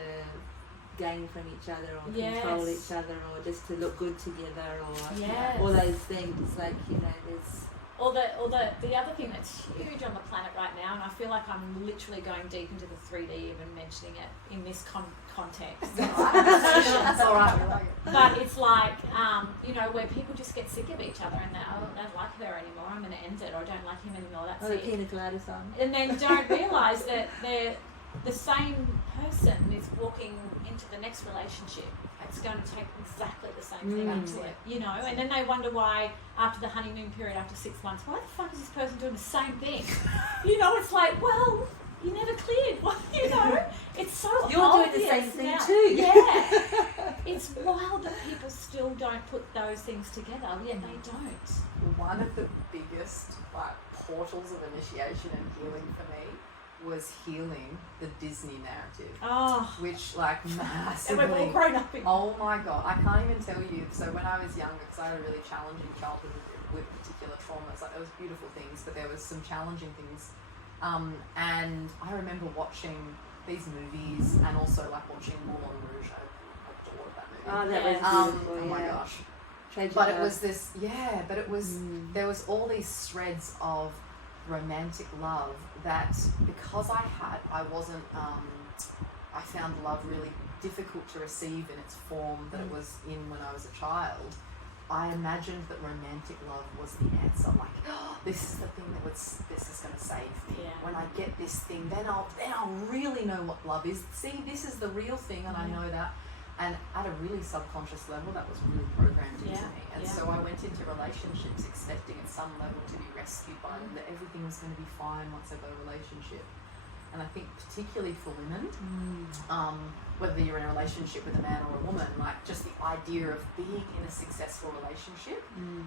gain from each other or control each other or just to look good together or all those things. It's like, you know, there's... Or the other thing that's huge on the planet right now, and I feel like I'm literally going deep into the 3D even mentioning it in this context. It's all right. But it's like, you know, where people just get sick of each other and I don't like her anymore, I'm going to end it, or I don't like him anymore, that's the it. pina colada song. And then don't realise that they're the same person is walking into the next relationship. It's going to take exactly the same thing into it, you know, and then they wonder why after the honeymoon period, after 6 months, why the fuck is this person doing the same thing? You know, it's like, well, you never cleared. Well, you know, it's so You're obvious doing the same thing now. too. Yeah. It's wild that people still don't put those things together, yet they don't. One of the biggest portals of initiation and healing for me was healing the Disney narrative. Oh. Which, like, massively. And we've all grown up in. Oh my God, I can't even tell you. So when I was younger, because I had a really challenging childhood with particular traumas, like there was beautiful things, but there was some challenging things. And I remember watching these movies and also like watching Moulin Rouge. I adored that movie. Oh, that was beautiful. Oh my gosh. Tragic But love. it was this, but it was, there was all these threads of romantic love that because I found love really difficult to receive in its form that it was in when I was a child. I imagined that romantic love was the answer. Like, oh, this is the thing this is going to save me. Yeah. When I get this thing, then I'll really know what love is. See, this is the real thing, and I know that. And at a really subconscious level, that was really programmed into me. And so I went into relationships expecting at some level to be rescued by them, that everything was going to be fine once I got a relationship. And I think particularly for women, whether you're in a relationship with a man or a woman, like just the idea of being in a successful relationship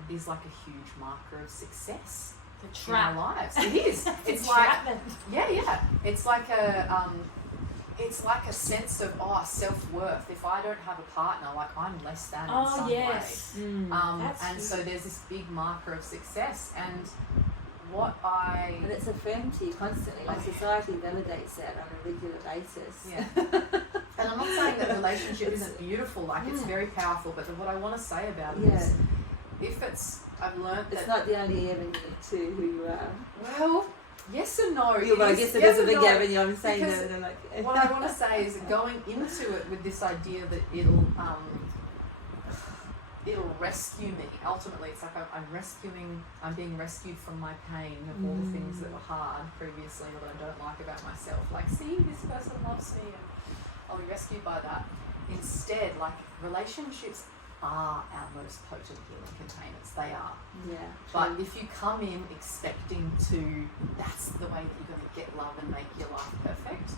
is like a huge marker of success in our lives. It is. It's like, it's like a sense of self-worth. If I don't have a partner, like I'm less than in some way. And so there's this big marker of success. And and it's affirmed to you constantly. Like society validates that on a regular basis. Yeah. And I'm not saying that relationship isn't beautiful. Like it's very powerful. But what I want to say about it is, I've learned that it's not the only avenue to who you are. Well, yes and no. Yeah, well, I guess it is a big avenue. I'm saying that. Like, what I want to say is going into it with this idea that it'll rescue me. Ultimately, it's like I'm being rescued from my pain of all the things that were hard previously or that I don't like about myself. Like, see, this person loves me, and I'll be rescued by that. Instead, like, relationships are our most potent healing containers. They are. Yeah. But if you come in expecting that's the way that you're going to get love and make your life perfect,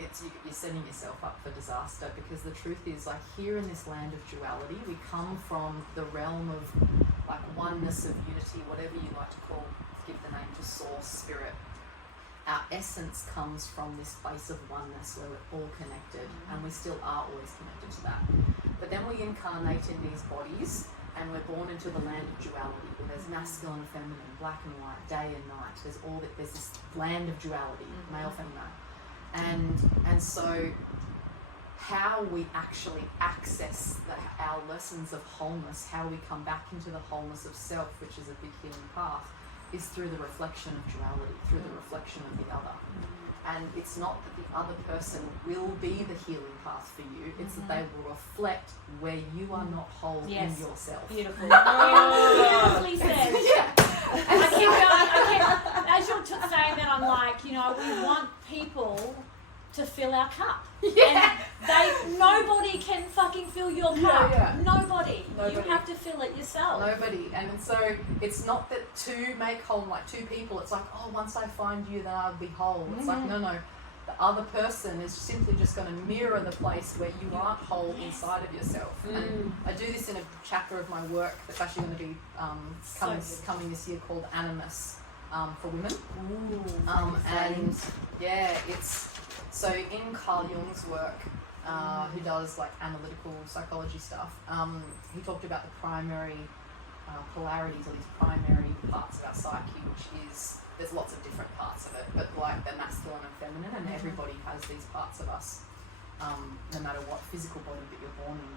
you're setting yourself up for disaster, because the truth is, like, here in this land of duality, we come from the realm of like oneness, of unity, whatever you like to give the name to source, spirit. Our essence comes from this place of oneness where we're all connected, and we still are always connected to that. But then we incarnate in these bodies, and we're born into the land of duality, where there's masculine and feminine, black and white, day and night. There's this land of duality, male, female. And so how we actually access our lessons of wholeness, how we come back into the wholeness of self, which is a big healing path, is through the reflection of duality, through the reflection of the other. And it's not that the other person will be the healing path for you, it's that they will reflect where you are not whole in yourself. Beautiful. Beautifully said. I keep going, as you're saying that, I'm like, we want people to fill our cup. And nobody can fucking fill your cup. Nobody. You have to fill it yourself. Nobody. And so it's not that to make whole, like two people, it's like, oh, once I find you, then I'll be whole. It's like, no. The other person is simply just going to mirror the place where you aren't whole inside of yourself. And I do this in a chapter of my work that's actually going to be coming this year, called Animus, for women. It's so in Carl Jung's work, who does like analytical psychology stuff, he talked about the primary polarities, or these primary parts of our psyche, which is, there's lots of different parts of it, but like the masculine and feminine, and everybody has these parts of us, no matter what physical body that you're born in.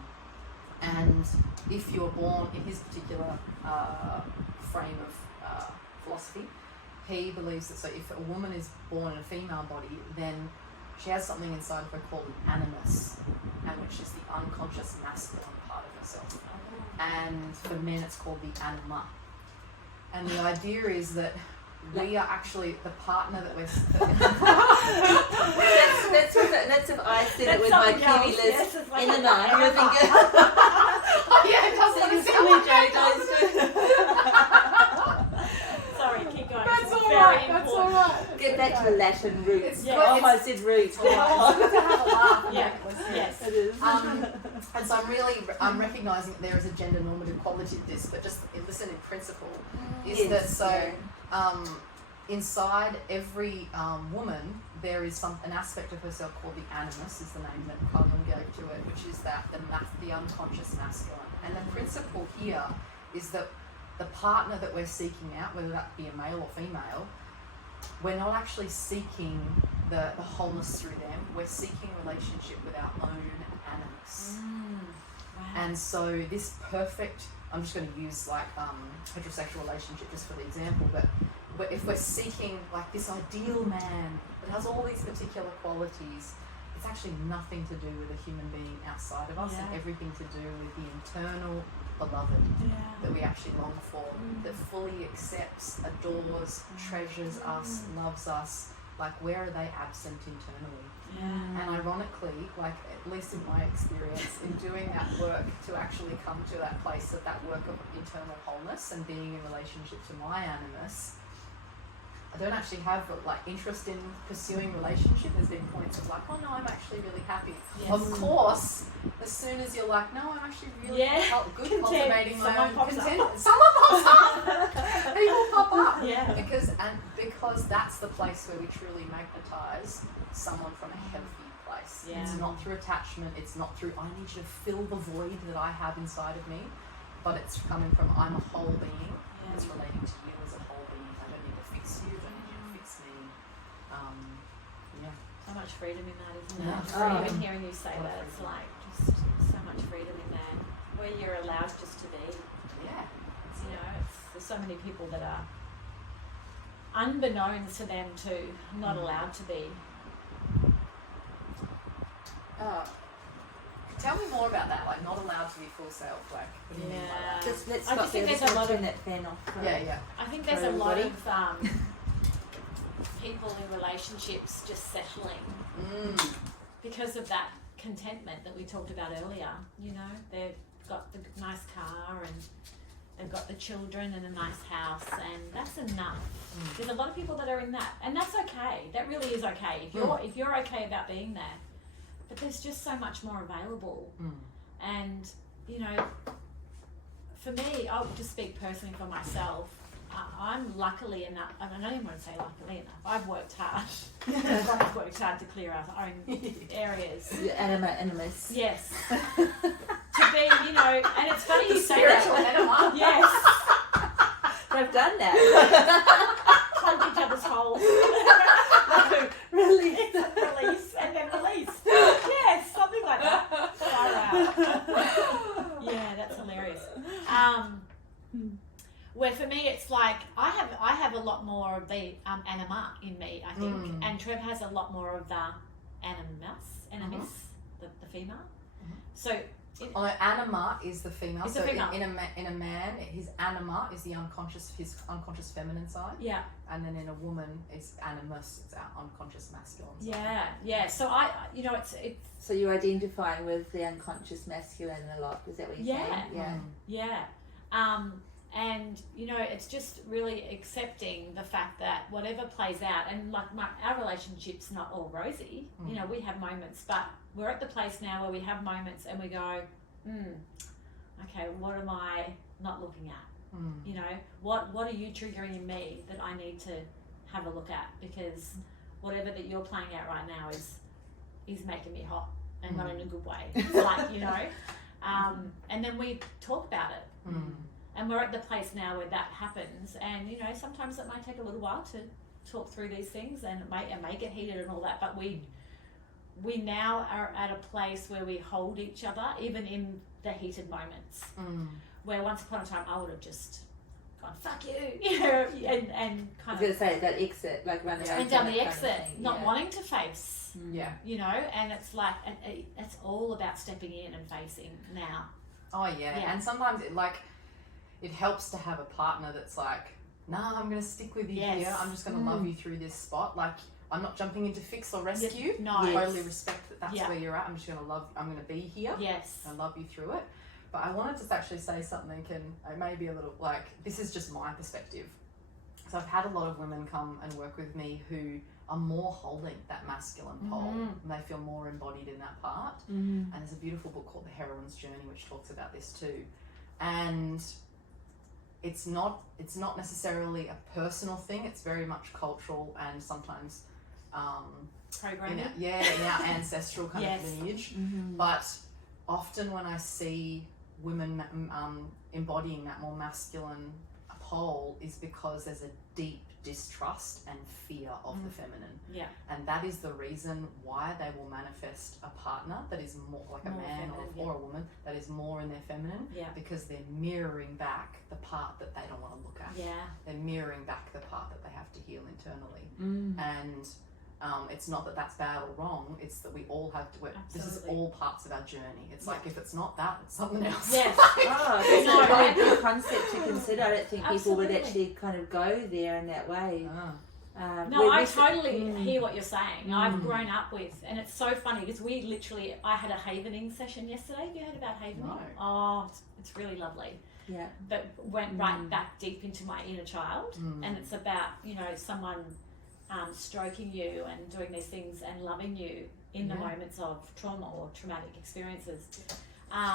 And if you're born in his particular frame of philosophy, he believes that, so if a woman is born in a female body, then she has something inside of her called an animus, and which is the unconscious masculine part of herself. And for men it's called the anima. And the idea is that we are actually the partner that we're... that's if I said it with my Kiwi list in the night. You're thinking... it does sound like Sorry, keep going. That's all right. Get back to the Latin roots. I said roots. It's good to have a laugh. Yes, it is. And so I'm recognising that there is a gender normative quality to this, but just listen in principle, is that so inside every woman there is an aspect of herself called the animus, is the name that Carl Jung gave to it, which is that the unconscious masculine. And the principle here is that the partner that we're seeking out, whether that be a male or female, we're not actually seeking the wholeness through them. We're seeking relationship with our own animus. Wow. And so this perfect, I'm just going to use like heterosexual relationship just for the example, but if we're seeking like this ideal man that has all these particular qualities, it's actually nothing to do with a human being outside of us and everything to do with the internal beloved that we actually long for, that fully accepts, adores, treasures us, loves us. Like, where are they absent internally? And ironically, like, at least in my experience, in doing that work to actually come to that place of that work of internal wholeness and being in relationship to my animus, I don't actually have like interest in pursuing relationship. There's been points of like, oh no, I'm actually really happy. Yes. Of course, as soon as you're like, no, I'm actually really good cultivating my own content. Someone pops up. People pop up. Yeah. Because that's the place where we truly magnetize someone from a healthy place. Yeah. It's not through attachment. It's not through I need you to fill the void that I have inside of me, but it's coming from I'm a whole being. It's relating to you as a whole being. I don't need to fix you. I don't need you to fix me. So much freedom in that, isn't there? Even hearing you say that, it's like just so much freedom in there, where you're allowed just to be. Yeah. You know, there's so many people that are unbeknownst to them too, not allowed to be. Tell me more about that, like not allowed to be full self, like what do you mean by that? I just think there's a lot of I think there's a lot of people in relationships just settling because of that contentment that we talked about earlier. You know, they've got the nice car and they've got the children and a nice house, and that's enough. There's a lot of people that are in that, and that's okay. That really is okay if you're okay about being there. But there's just so much more available, and you know, for me, I'll just speak personally for myself. I'm luckily enough, I don't even want to say luckily enough, I've worked hard. I've worked hard to clear our own areas. Animus. Yes. To be, you know, and it's funny you say that. Yes. I've done that. Plug each other's holes. Release and then release. Yes, something like that. Far out. Yeah, that's hilarious. Where for me it's like I have a lot more of the anima in me, I think, and Trev has a lot more of the animus, the female. So anima is the female. It's so the female. In a man, his anima is the his unconscious feminine side. Yeah. And then in a woman, it's animus, it's our unconscious masculine side. Yeah. So you know, it's. So you identify with the unconscious masculine a lot. Is that what you're saying? Yeah. And you know, it's just really accepting the fact that whatever plays out, and like our relationship's not all rosy. You know, we have moments, but we're at the place now where we have moments and we go, okay, what am I not looking at? You know, what are you triggering in me that I need to have a look at? Because whatever that you're playing out right now is making me hot, and not in a good way. Like, you know, and then we talk about it. And we're at the place now where that happens, and you know, sometimes it might take a little while to talk through these things, and it may get heated and all that, but we now are at a place where we hold each other, even in the heated moments. Where once upon a time I would have just gone, fuck you, you know, and kind of. I was going to say that exit, like running and down the exit, not wanting to face. You know, and it's like it's all about stepping in and facing now. Oh yeah, and sometimes it helps to have a partner that's like, nah, I'm going to stick with you here. I'm just going to love you through this spot. Like, I'm not jumping in to fix or rescue. No. I totally respect that that's where you're at. I'm just going to I'm going to be here. Yes. And love you through it. But I wanted to actually say something, and it may be a little, like, this is just my perspective. So I've had a lot of women come and work with me who are more holding that masculine pole, and they feel more embodied in that part. And there's a beautiful book called The Heroine's Journey, which talks about this too. And it's not necessarily a personal thing. It's very much cultural and sometimes programming. In our ancestral kind of lineage. But often when I see women embodying that more masculine pole is because there's a deep distrust and fear of the feminine. Yeah. And that is the reason why they will manifest a partner that is more like more a man or a woman that is more in their feminine, because they're mirroring back the part that they don't want to look at. Yeah. They're mirroring back the part that they have to heal internally. And it's not that that's bad or wrong, it's that we all have to work. This is all parts of our journey. It's like if it's not that, it's something else. Yes. It's a very good concept to consider. I don't think people would actually kind of go there in that way. No, I totally hear what you're saying. I've grown up with, and it's so funny because I had a havening session yesterday. Have you heard about havening? No. Oh, it's really lovely. Yeah. But went right back deep into my inner child, and it's about, someone stroking you and doing these things and loving you in the moments of trauma or traumatic experiences.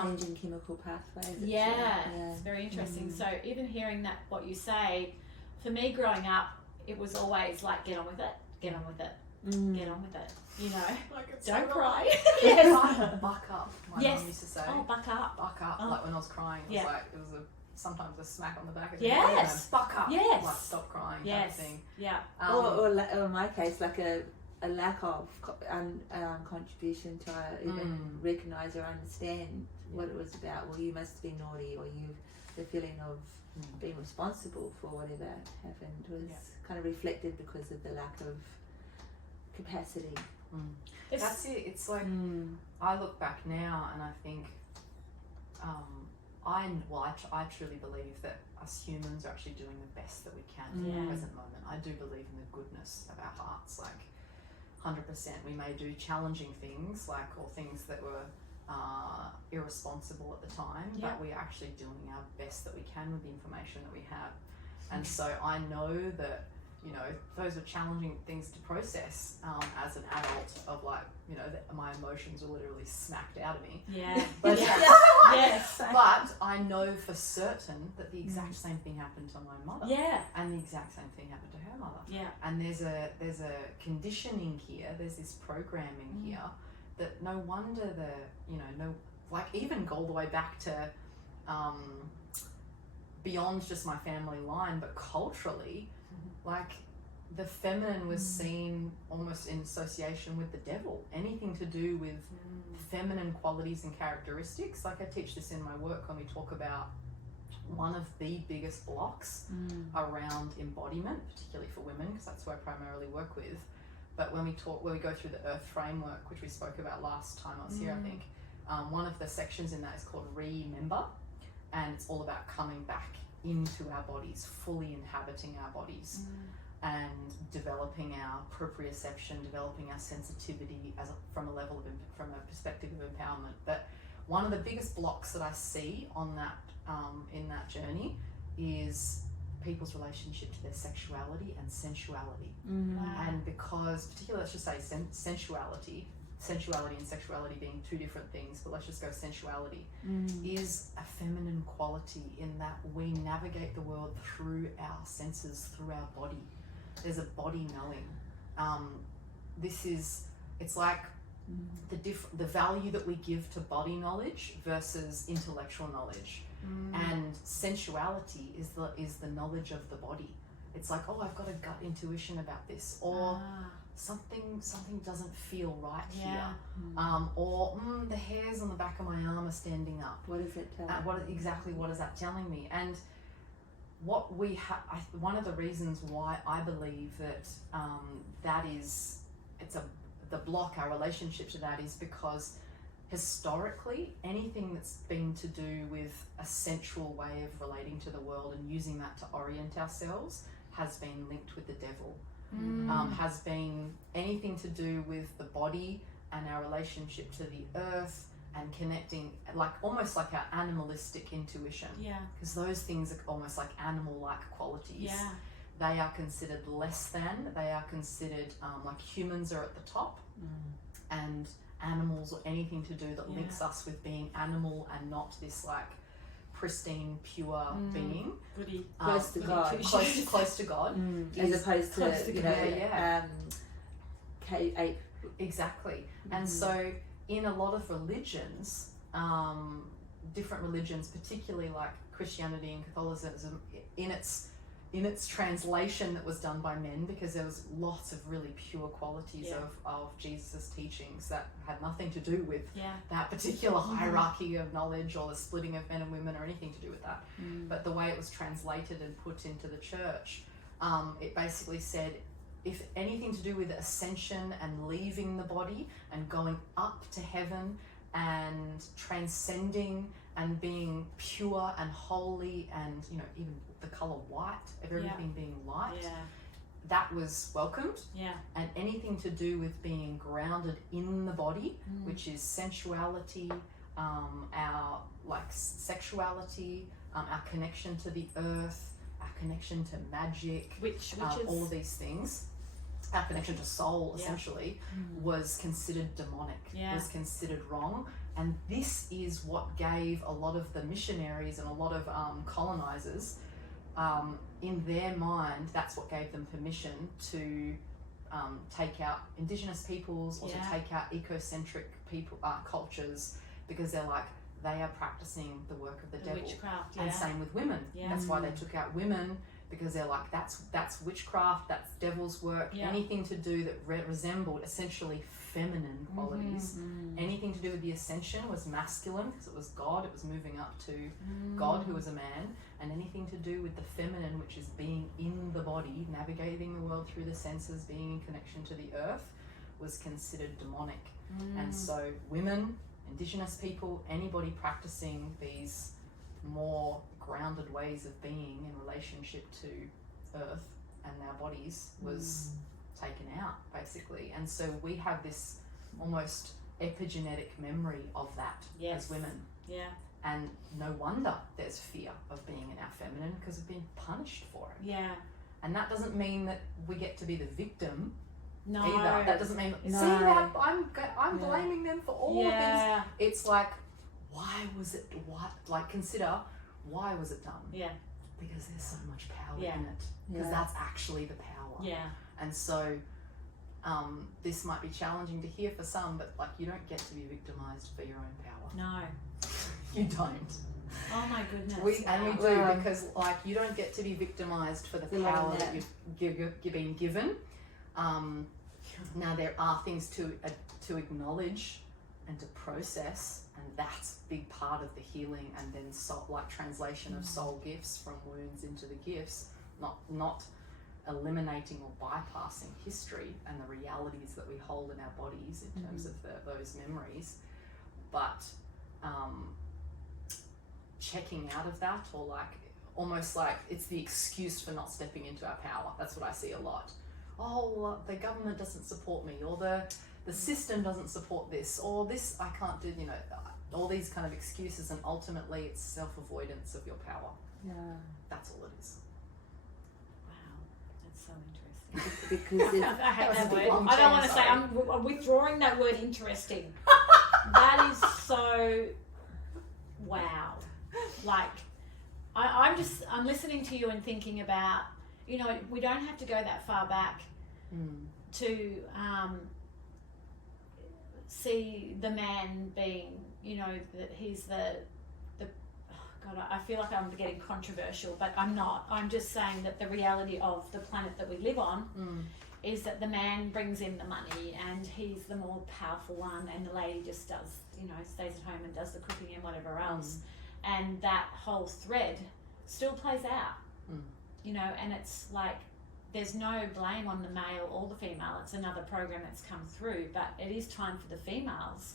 Changing chemical pathways. It's very interesting. So even hearing that, what you say, for me growing up, it was always like, get on with it, get on with it, get on with it, like don't cry. Buck up, my mum used to say. Oh, buck up. Buck up, like when I was crying, it was sometimes a smack on the back of the head. Yes. Buck up. Yes. Like stop crying. Kind of thing. Yeah. Or in my case, like a lack of contribution to even recognise or understand what it was about. Well, you must be naughty, or the feeling of being responsible for whatever happened was kind of reflected because of the lack of capacity. That's it. It's like I look back now and I think I truly believe that us humans are actually doing the best that we can in the present moment. I do believe in the goodness of our hearts, like 100%. We may do challenging things, or things that were irresponsible at the time, but we're actually doing our best that we can with the information that we have. And so I know that, those are challenging things to process as an adult of my emotions are literally smacked out of me. Yeah. But, but I know for certain that the exact same thing happened to my mother. Yeah. And the exact same thing happened to her mother. Yeah. And there's a conditioning here, there's this programming here that no wonder even go all the way back to beyond just my family line, but culturally, the feminine was seen almost in association with the devil. Anything to do with feminine qualities and characteristics. I teach this in my work when we talk about one of the biggest blocks around embodiment, particularly for women, because that's who I primarily work with. But when we go through the Earth framework, which we spoke about last time I was here, I think, one of the sections in that is called Remember, and it's all about coming back into our bodies, fully inhabiting our bodies, and developing our proprioception, developing our sensitivity from a perspective of empowerment. But one of the biggest blocks that I see on that in that journey is people's relationship to their sexuality and sensuality. And because, particularly, let's just say sensuality and sexuality being two different things, but let's just go sensuality, is a feminine quality in that we navigate the world through our senses, through our body. There's a body knowing. It's like the value that we give to body knowledge versus intellectual knowledge. And sensuality is the knowledge of the body. It's like, oh, I've got a gut intuition about this, or something doesn't feel right here, or the hairs on the back of my arm are standing up. What is it telling? What is that telling me? And what we have, one of the reasons why I believe that the block, our relationship to that, is because historically, anything that's been to do with a sensual way of relating to the world and using that to orient ourselves has been linked with the devil. Has been anything to do with the body and our relationship to the earth and connecting, almost like our animalistic intuition. Yeah. Because those things are almost like animal-like qualities. Yeah. They are considered less than. They are considered like humans are at the top, and animals, or anything to do that links us with being animal and not this pristine, pure being. Close to God. Close to God. As opposed to, ape. Exactly. And so in a lot of religions, different religions, particularly like Christianity and Catholicism, in its translation that was done by men, because there was lots of really pure qualities of Jesus' teachings that had nothing to do with that particular hierarchy of knowledge or the splitting of men and women or anything to do with that. But the way it was translated and put into the church, it basically said, if anything to do with ascension and leaving the body and going up to heaven and transcending and being pure and holy and, you know, even the color white of everything being light, that was welcomed. And anything to do with being grounded in the body, which is sensuality, our like sexuality, our connection to the earth, our connection to magic, which is all of these things, our connection to soul essentially, was considered demonic, was considered wrong. And this is what gave a lot of the missionaries and a lot of colonizers, in their mind, that's what gave them permission to take out indigenous peoples or to take out ecocentric people cultures, because they're like, they are practicing the work of the devil. Witchcraft, and same with women. That's why they took out women, because they're like, that's witchcraft, that's devil's work. Anything to do that resembled essentially feminine qualities. Anything to do with the ascension was masculine, because it was God, it was moving up to God, who was a man. And anything to do with the feminine, which is being in the body, navigating the world through the senses, being in connection to the earth, was considered demonic. And so women, indigenous people, anybody practicing these more grounded ways of being in relationship to earth and our bodies was taken out, basically. And so we have this almost epigenetic memory of that as women. And no wonder there's fear of being in our feminine, because we've been punished for it. And that doesn't mean that we get to be the victim either. That doesn't mean, see that, I'm blaming them for all of this. It's like, why was it, consider, why was it done? Because there's so much power in it. Because that's actually the power. And so this might be challenging to hear for some, but like, you don't get to be victimized for your own power. No. You don't. Oh my goodness. We do, because like, you don't get to be victimized for the power that you've been given. Now there are things to acknowledge and to process, and that's a big part of the healing, and then translation of soul gifts from wounds into the gifts, not eliminating or bypassing history and the realities that we hold in our bodies in terms of those memories, but checking out of that, or like almost like it's the excuse for not stepping into our power. That's what I see a lot. Oh, the government doesn't support me, or the system doesn't support this, or this I can't do, all these kind of excuses, and ultimately it's self-avoidance of your power. That's all it is. Wow, that's so interesting. Because I hate that word. I don't want to say, I'm withdrawing that word interesting. That is so, wow. Like, I'm listening to you and thinking about, we don't have to go that far back to see the man being, that he's the God, I feel like I'm getting controversial, but I'm not. I'm just saying that the reality of the planet that we live on is that the man brings in the money and he's the more powerful one, and the lady just does, stays at home and does the cooking and whatever else. And that whole thread still plays out, and it's like, there's no blame on the male or the female. It's another program that's come through, but it is time for the females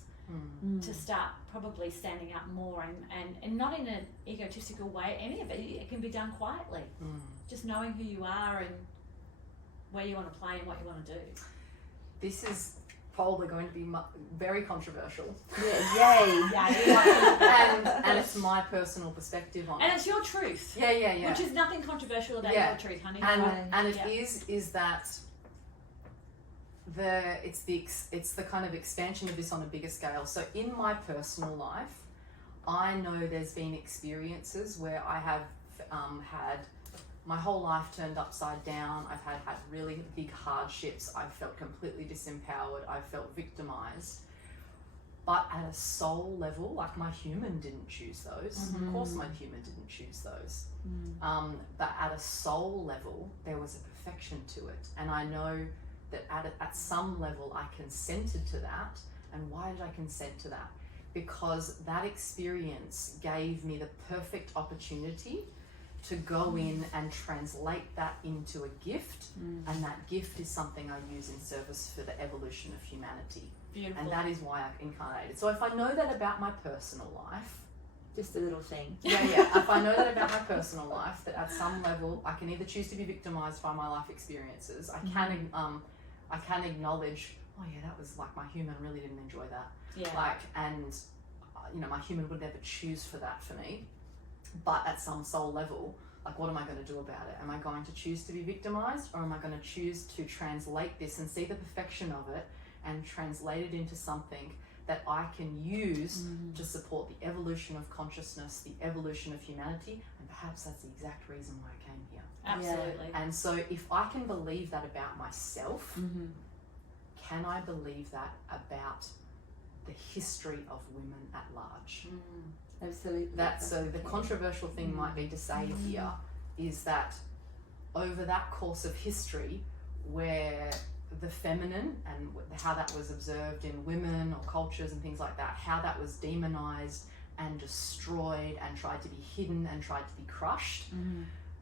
to start probably standing up more, and not in an egotistical way. Any of it can be done quietly. Just knowing who you are and where you want to play and what you want to do. This is probably going to be very controversial. Yay. and it's my personal perspective on it. And it's your truth. Yeah. Which is nothing controversial about your truth, honey. And it is that it's the kind of expansion of this on a bigger scale. So in my personal life, I know there's been experiences where I have had my whole life turned upside down. I've had really big hardships. I've felt completely disempowered. I've felt victimized. But at a soul level, like my human didn't choose those. Of course my human didn't choose those. But at a soul level, there was a perfection to it. And I know that at some level I consented to that. And why did I consent to that? Because that experience gave me the perfect opportunity to go in and translate that into a gift. And that gift is something I use in service for the evolution of humanity. Beautiful. And that is why I've incarnated. So if I know that about my personal life, just a little thing. If I know that about my personal life, that at some level I can either choose to be victimized by my life experiences. I can acknowledge, oh yeah, that was like my human really didn't enjoy that. Yeah. And my human would never choose for that for me. But at some soul level, like, what am I going to do about it? Am I going to choose to be victimized, or am I going to choose to translate this and see the perfection of it and translate it into something that I can use to support the evolution of consciousness, the evolution of humanity, and perhaps that's the exact reason why I came here. Absolutely. Yeah. And so if I can believe that about myself, can I believe that about the history of women at large? Absolutely. So the controversial thing might be to say here is that over that course of history, where the feminine and how that was observed in women or cultures and things like that, how that was demonized and destroyed and tried to be hidden and tried to be crushed,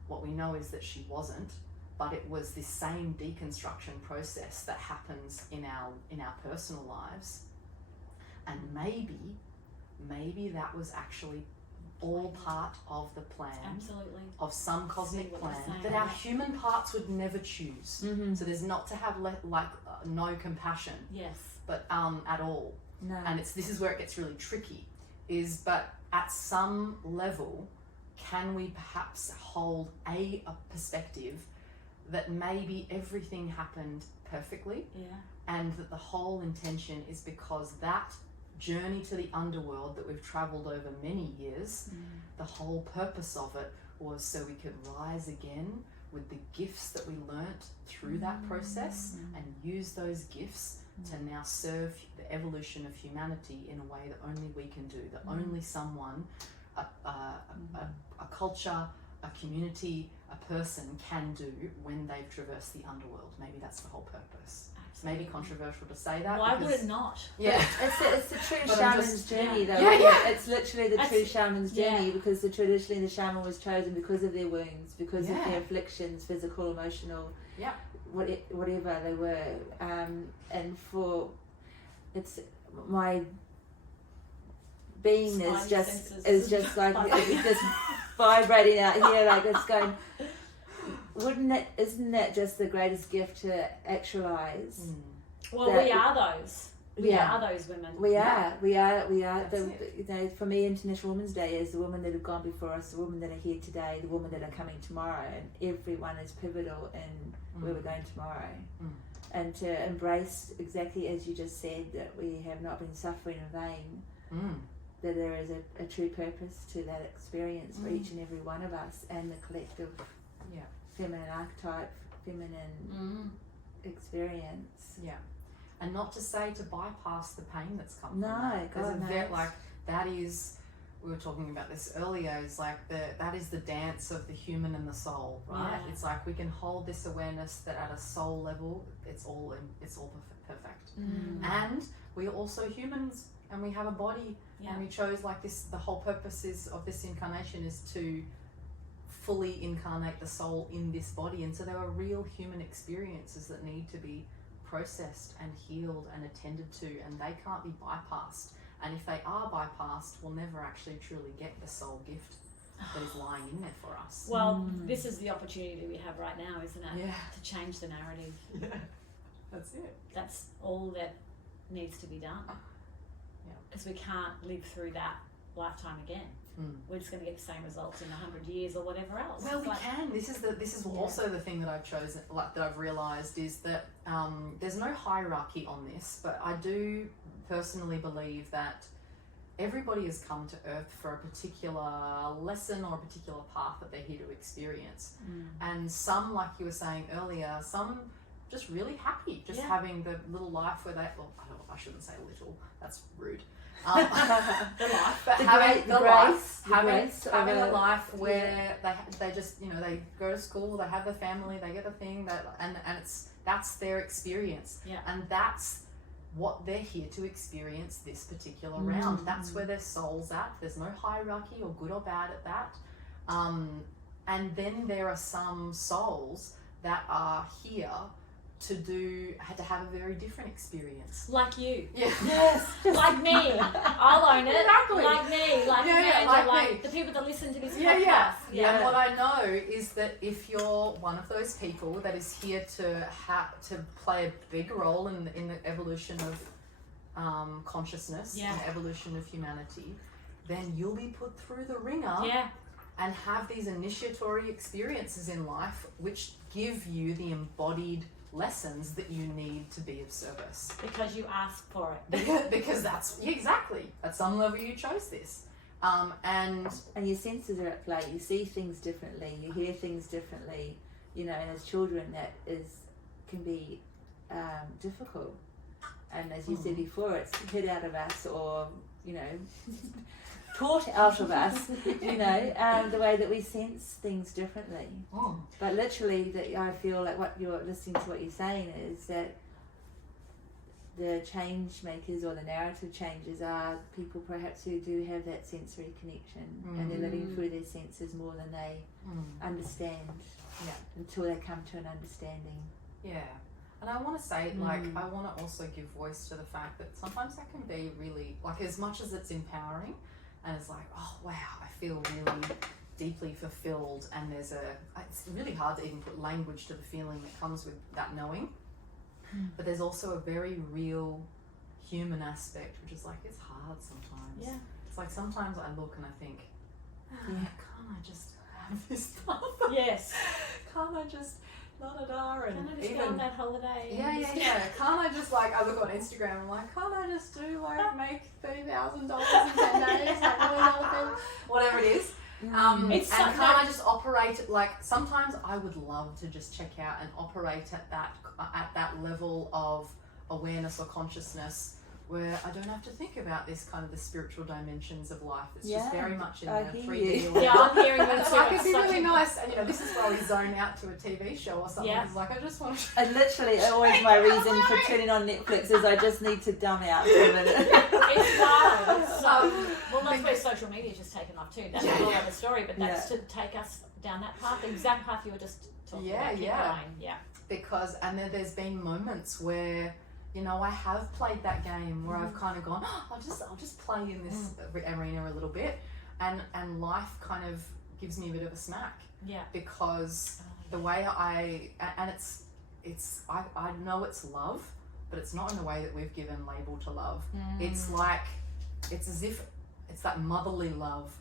what we know is that she wasn't, but it was this same deconstruction process that happens in our personal lives. And maybe that was actually all part of the plan. Absolutely. Of some cosmic plan that our human parts would never choose. So there's not to have no compassion. Yes. But at all. No. And this is where it gets really tricky. But at some level, can we perhaps hold a perspective that maybe everything happened perfectly? Yeah. And that the whole intention is because that journey to the underworld that we've traveled over many years, the whole purpose of it was so we could rise again with the gifts that we learnt through that process and use those gifts to now serve the evolution of humanity in a way that only we can do, that only someone, a culture, a community, a person can do when they've traversed the underworld. Maybe that's the whole purpose. Maybe controversial to say that. Why would it not? Yeah, it's the true shaman's journey, though. Yeah. It's literally the true shaman's journey, because traditionally the shaman was chosen because of their wounds, because of their afflictions, physical, emotional, whatever they were. And for my beingness is just like it's just vibrating out here, like it's going. Isn't that just the greatest gift to actualize? Well, we are those. We are those women. We are. For me, International Women's Day is the women that have gone before us, the women that are here today, the women that are coming tomorrow, and everyone is pivotal in where we're going tomorrow. And to embrace, exactly as you just said, that we have not been suffering in vain. That there is a true purpose to that experience for each and every one of us, and the collective feminine archetype, feminine experience. Yeah. And not to say to bypass the pain that's come from that. That is, we were talking about this earlier, is like that is the dance of the human and the soul, right? Yeah. It's like we can hold this awareness that at a soul level, it's all perfect. And we are also humans, and we have a body, and we chose the whole purpose of this incarnation is to fully incarnate the soul in this body, and so there are real human experiences that need to be processed and healed and attended to, and they can't be bypassed. And if they are bypassed, we'll never actually truly get the soul gift that is lying in there for us. Well, this is the opportunity we have right now, isn't it? Yeah. To change the narrative. Yeah, that's it. That's all that needs to be done. Yeah. Because we can't live through that lifetime again. We're just going to get the same results in 100 years or whatever else. Well, we can. This is also the thing that I've chosen, that I've realised, is that there's no hierarchy on this, but I do personally believe that everybody has come to Earth for a particular lesson or a particular path that they're here to experience. And some, like you were saying earlier, some just really happy, just having the little life where they, well, I shouldn't say little, that's rude. The life, but having a life where they just, you know, they go to school, they have their family, they get the thing, and that's their experience, and that's what they're here to experience this particular round. That's where their soul's at. There's no hierarchy or good or bad at that. And then there are some souls that are here to have a very different experience. Like you. Yeah. Yes. Like me. I'll own it. Exactly. Like me. Like Amanda. Like the people that listen to this podcast. Yeah. And what I know is that if you're one of those people that is here to play a big role in the evolution of consciousness, in the evolution of humanity, then you'll be put through the ringer. Yeah. And have these initiatory experiences in life which give you the embodied lessons that you need to be of service. Because you asked for it. Because that's, exactly, at some level you chose this. And your senses are at play. You see things differently, you hear things differently, you know, and as children that can be difficult. And as you said before, it's hid out of us, or, you know, taught out of us, you know, the way that we sense things differently. But literally, that I feel like what you're listening to, what you're saying is that the change makers or the narrative changers are people perhaps who do have that sensory connection, and they're living through their senses more than they understand, until they come to an understanding. Yeah. And I want to say, like, I want to also give voice to the fact that sometimes that can be really, like, as much as it's empowering, and it's like, oh wow, I feel really deeply fulfilled, and it's really hard to even put language to the feeling that comes with that knowing. But there's also a very real human aspect, which is like, it's hard sometimes. Yeah. It's like sometimes I look and I think, can't I just have this stuff? Yes. Can't I just da-da-da, and can I just go on that holiday? Yeah. Can't I just, like, I look on Instagram and I'm like, can't I just do, like, make $30,000 in 10 days, like, whatever it is. And can't I just operate it, like, sometimes I would love to just check out and operate at that level of awareness or consciousness where I don't have to think about this kind of the spiritual dimensions of life. It's just very much in the 3D. I'm hearing you. It's like, it'd be really nice. And, you know, this is why we zone out to a TV show or something. It's like, I just want to... And literally, always my reason for turning on Netflix is I just need to dumb out for a minute. It's wild. Well, that's where social media is just taken off too. That's a whole other story, but that's to take us down that path, the exact path you were just talking about. Keep going. Because, and then there's been moments where, you know, I have played that game where I've kind of gone, I'll just play in this arena a little bit, and life kind of gives me a bit of a smack. Yeah. Because the way I know it's love, but it's not in the way that we've given label to love. It's like, it's as if it's that motherly love.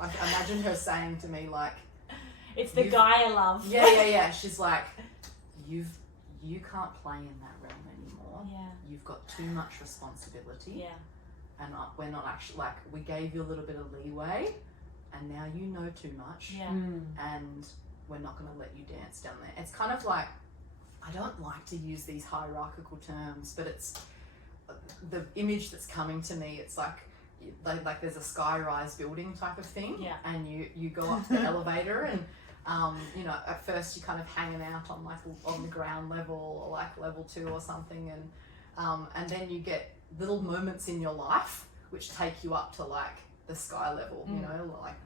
I imagine her saying to me, like, it's the Gaia love. Yeah. She's like, you can't play in that realm anymore. Yeah. You've got too much responsibility. Yeah. And we're not actually, like, we gave you a little bit of leeway, and now you know too much. Yeah. And we're not going to let you dance down there. It's kind of like, I don't like to use these hierarchical terms, but it's the image that's coming to me. It's like there's a sky-rise building type of thing, and you go up to the elevator, and you know, at first you're kind of hanging out on the ground level, or like level 2 or something, and then you get little moments in your life which take you up to like the sky level. You know, like,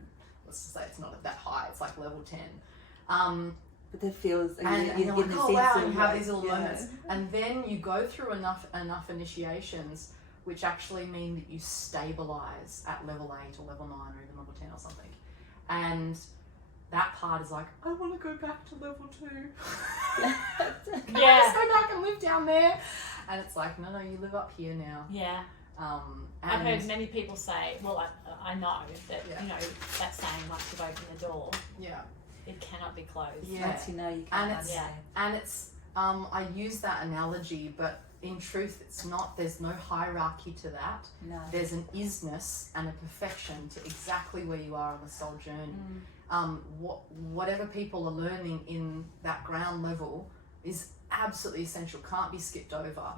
let's just say it's not that high, it's like level 10. But that feels, and you're like, oh wow, and you have these little moments, and then you go through enough initiations which actually mean that you stabilize at level 8 or level 9 or even level 10 or something, and that part is like, I want to go back to level 2. Can I just go back and live down there? And it's like, no, you live up here now. Yeah. I've heard many people say, well, I know that, you know, that saying, once you've opened the door, it cannot be closed. Once you know, you can't. And it's I use that analogy, but in truth, it's not, there's no hierarchy to that. No. There's an isness and a perfection to exactly where you are on the soul journey. Whatever people are learning in that ground level is absolutely essential, can't be skipped over,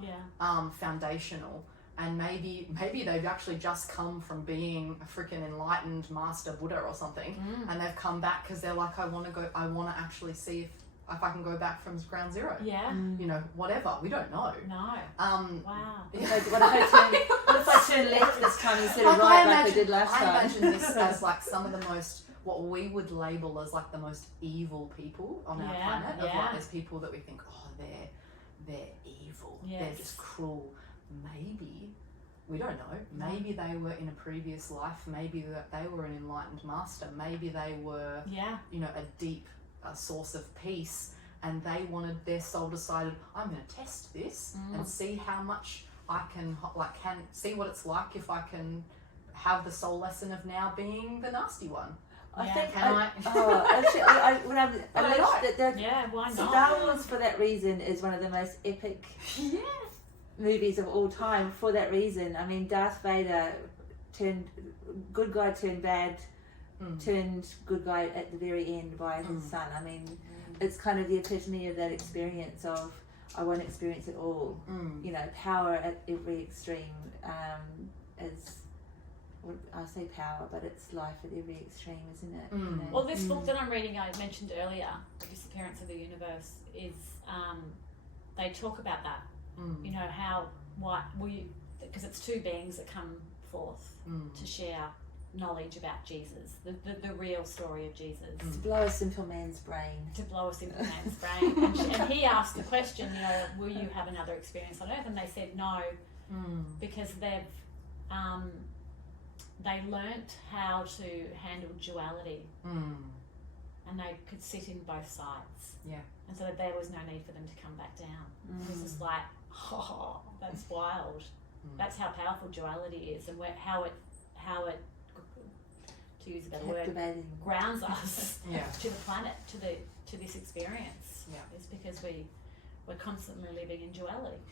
foundational. And maybe they've actually just come from being a freaking enlightened master Buddha or something, and they've come back because they're like, I want to actually see if I can go back from ground zero. Yeah. You know, whatever. We don't know. No. Wow. What if I turn left this time instead of right like I did last time? I imagine this as like some of the most, what we would label as like the most evil people on our planet. Of like, there's people that we think, oh, they're evil. Yes. They're just cruel. Maybe, we don't know, maybe they were in a previous life, maybe that they were an enlightened master, maybe they were, you know, a deep source of peace, and they wanted, their soul decided, I'm going to test this and see how much I can see what it's like if I can have the soul lesson of now being the nasty one. I think why not? Star Wars, for that reason, is one of the most epic movies of all time. For that reason, I mean, Darth Vader turned good guy, turned bad, turned good guy at the very end by his son. I mean, it's kind of the epitome of that experience of, I won't experience it all. You know, power at every extreme is. I say power, but it's life at every extreme, isn't it? You know? Well, this book that I'm reading, I mentioned earlier, The Disappearance of the Universe, is they talk about that. You know, because it's two beings that come forth to share knowledge about Jesus, the real story of Jesus. To blow a simple man's brain. And he asked the question, you know, will you have another experience on Earth? And they said no, because they learnt how to handle duality, and they could sit in both sides. Yeah. And so that there was no need for them to come back down. It was just like, oh, that's wild. That's how powerful duality is, and how it, to use a better word, grounds us to the planet, to this experience. Yeah. It's because we're constantly living in duality.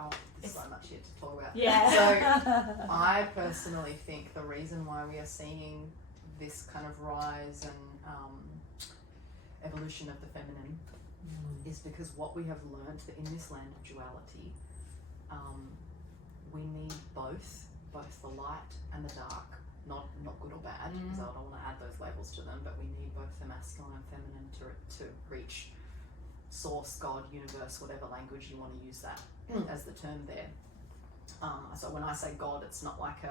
Oh, there's so much here to talk about. Yeah. So I personally think the reason why we are seeing this kind of rise and evolution of the feminine is because what we have learned that in this land of duality, we need both the light and the dark, not good or bad, because I don't want to add those labels to them, but we need both the masculine and feminine to reach source, God, universe, whatever language you want to use that as the term there. So when I say God, it's not like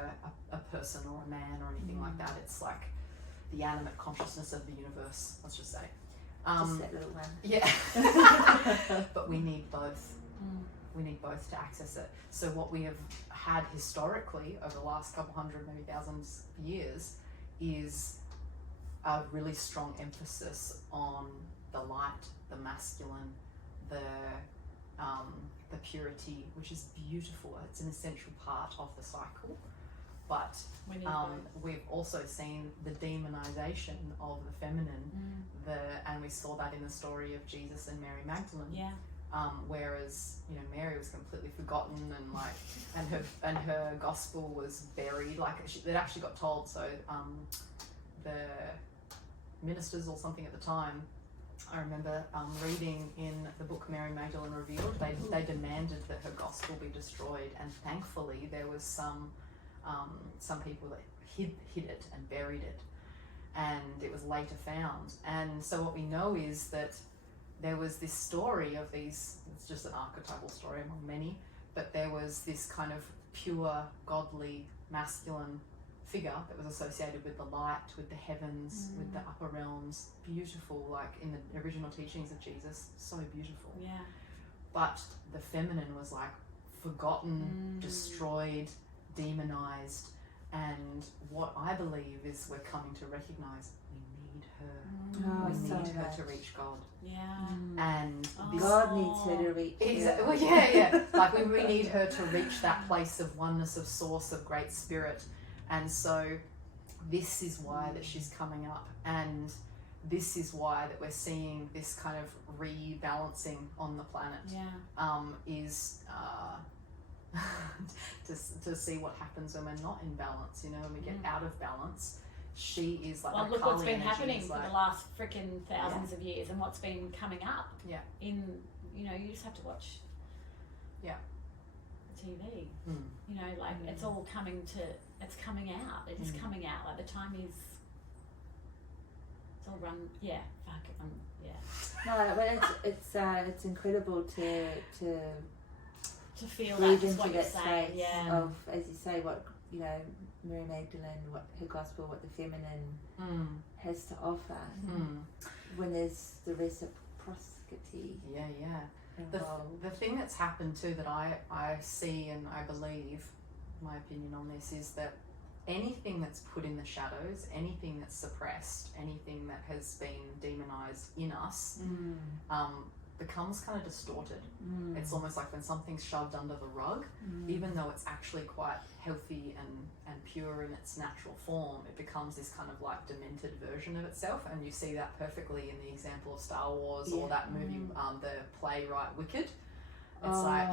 a person or a man or anything like that. It's like the animate consciousness of the universe, let's just say. Just that little one. Yeah. But we need both. We need both to access it. So what we have had historically over the last couple hundred, maybe thousands of years, is a really strong emphasis on the light, the masculine, the purity, which is beautiful. It's an essential part of the cycle. But we've also seen the demonization of the feminine, and we saw that in the story of Jesus and Mary Magdalene. Yeah. Whereas, you know, Mary was completely forgotten and her gospel was buried. Like it actually got told. So the ministers or something at the time, I remember reading in the book Mary Magdalene Revealed, they demanded that her gospel be destroyed, and thankfully there was some people that hid it and buried it, and it was later found. And so what we know is that there was this story of these, it's just an archetypal story among many, but there was this kind of pure, godly, masculine figure that was associated with the light, with the heavens, with the upper realms. Beautiful, like in the original teachings of Jesus, so beautiful. Yeah. But the feminine was like forgotten, destroyed, demonized, and what I believe is we're coming to recognize we need her. We need her to reach God. Yeah. And God needs her to reach her. Well, yeah. Like we need her to reach that place of oneness, of source, of great spirit. And so this is why that she's coming up, and this is why that we're seeing this kind of rebalancing on the planet. Is to see what happens when we're not in balance. You know, when we get out of balance. She is like. Well, look what's been happening for the last freaking thousands of years, and what's been coming up. In you just have to watch. TV. You know, like it's all coming out. It is coming out. Like the time is. It's all run. Yeah. Fuck. No, but it's incredible to feel read that into what that saying, space of, as you say, what Mary Magdalene, what her gospel, what the feminine has to offer. When there's the reciprocity. The thing that's happened too that I see and I believe, my opinion on this, is that anything that's put in the shadows, anything that's suppressed, anything that has been demonized in us, becomes kind of distorted. It's almost like when something's shoved under the rug, even though it's actually quite healthy and pure in its natural form, it becomes this kind of like demented version of itself. And you see that perfectly in the example of Star Wars or that movie, the playwright Wicked. It's like,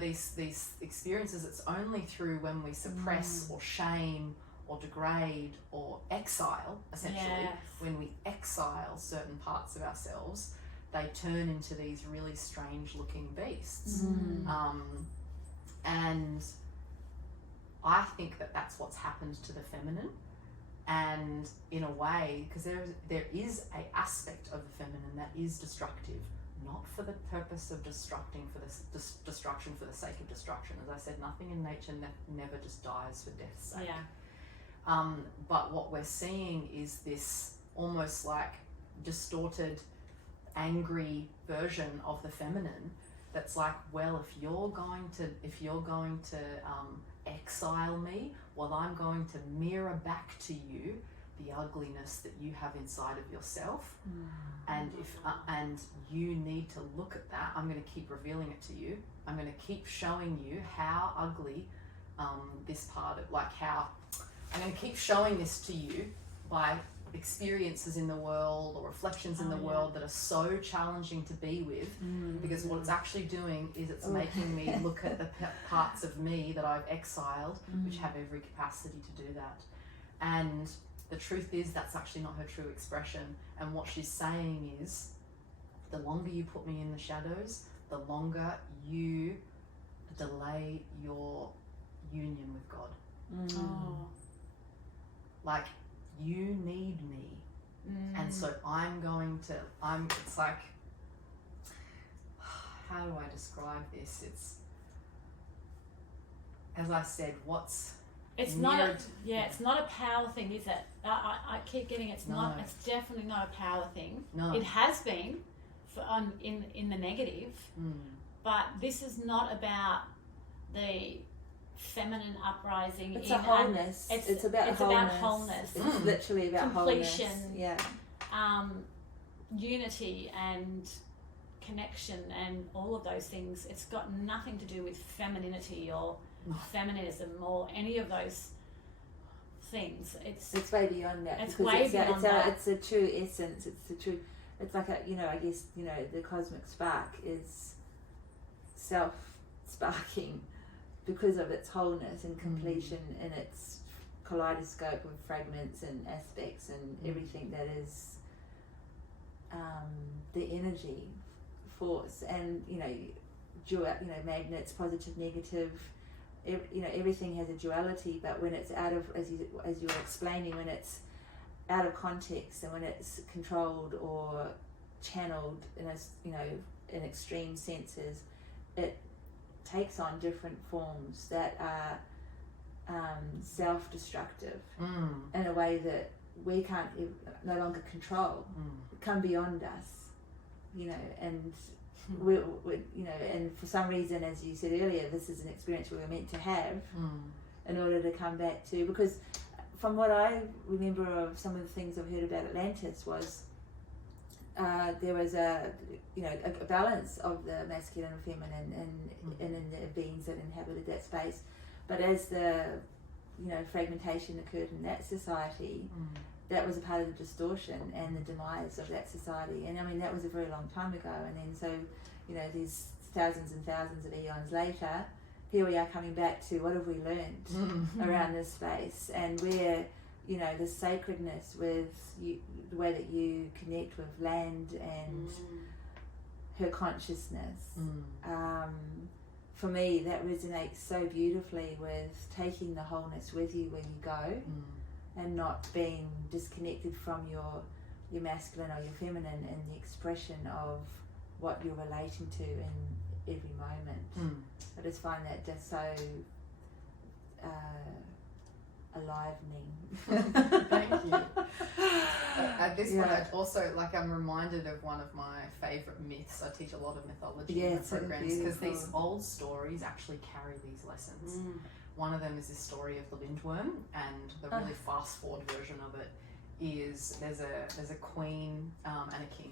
these experiences, it's only through when we suppress or shame or degrade or exile, essentially, when we exile certain parts of ourselves, they turn into these really strange looking beasts. And I think that that's what's happened to the feminine. And in a way, because there is an aspect of the feminine that is destructive, not for the purpose of destruction for the sake of destruction. As I said, nothing in nature never just dies for death's sake. But what we're seeing is this almost like distorted, angry version of the feminine that's like, well, if you're going to exile me, well, I'm going to mirror back to you the ugliness that you have inside of yourself, and and you need to look at that. I'm going to keep revealing it to you. I'm going to keep showing you how ugly this part of, like, how I'm going to keep showing this to you by experiences in the world or reflections in the world that are so challenging to be with, because what it's actually doing is it's making me look at the parts of me that I've exiled, which have every capacity to do that. And the truth is that's actually not her true expression. And what she's saying is, the longer you put me in the shadows, the longer you delay your union with God. Like, you need me. And so it's like, how do I describe this? It's, as I said, it's not a power thing, is it? I keep getting it's definitely not a power thing. No. It has been in the negative, but this is not about the feminine uprising. It's a wholeness. It's about wholeness. It's literally about completion, wholeness. Unity and connection and all of those things. It's got nothing to do with femininity or feminism or any of those things. It's way beyond that. It's way beyond that. It's a true essence. It's like I guess the cosmic spark is self-sparking because of its wholeness and completion and its kaleidoscope of fragments and aspects and everything that is the energy force, and magnets, positive, negative, everything has a duality. But when it's out of, as you were explaining, when it's out of context and when it's controlled or channeled in extreme senses, it takes on different forms that are self-destructive in a way that we can't no longer control, come beyond us, and we and for some reason, as you said earlier, this is an experience we were meant to have in order to come back to, because from what I remember of some of the things I've heard about Atlantis was there was a balance of the masculine and feminine and in the beings that inhabited that space. But as the fragmentation occurred in that society, that was a part of the distortion and the demise of that society. And I mean, that was a very long time ago. And then so, you know, these thousands and thousands of eons later, here we are coming back to what have we learned around this space, and where, you know, the sacredness with you, the way that you connect with land and her consciousness. For me, that resonates so beautifully with taking the wholeness with you when you go, and not being disconnected from your masculine or your feminine in the expression of what you're relating to in every moment. I just find that just so alivening. Thank you. At this point, I also, like, I'm reminded of one of my favourite myths. I teach a lot of mythology in the programs, because these old stories actually carry these lessons. One of them is this story of the lindworm, and the really fast forward version of it is there's a queen and a king.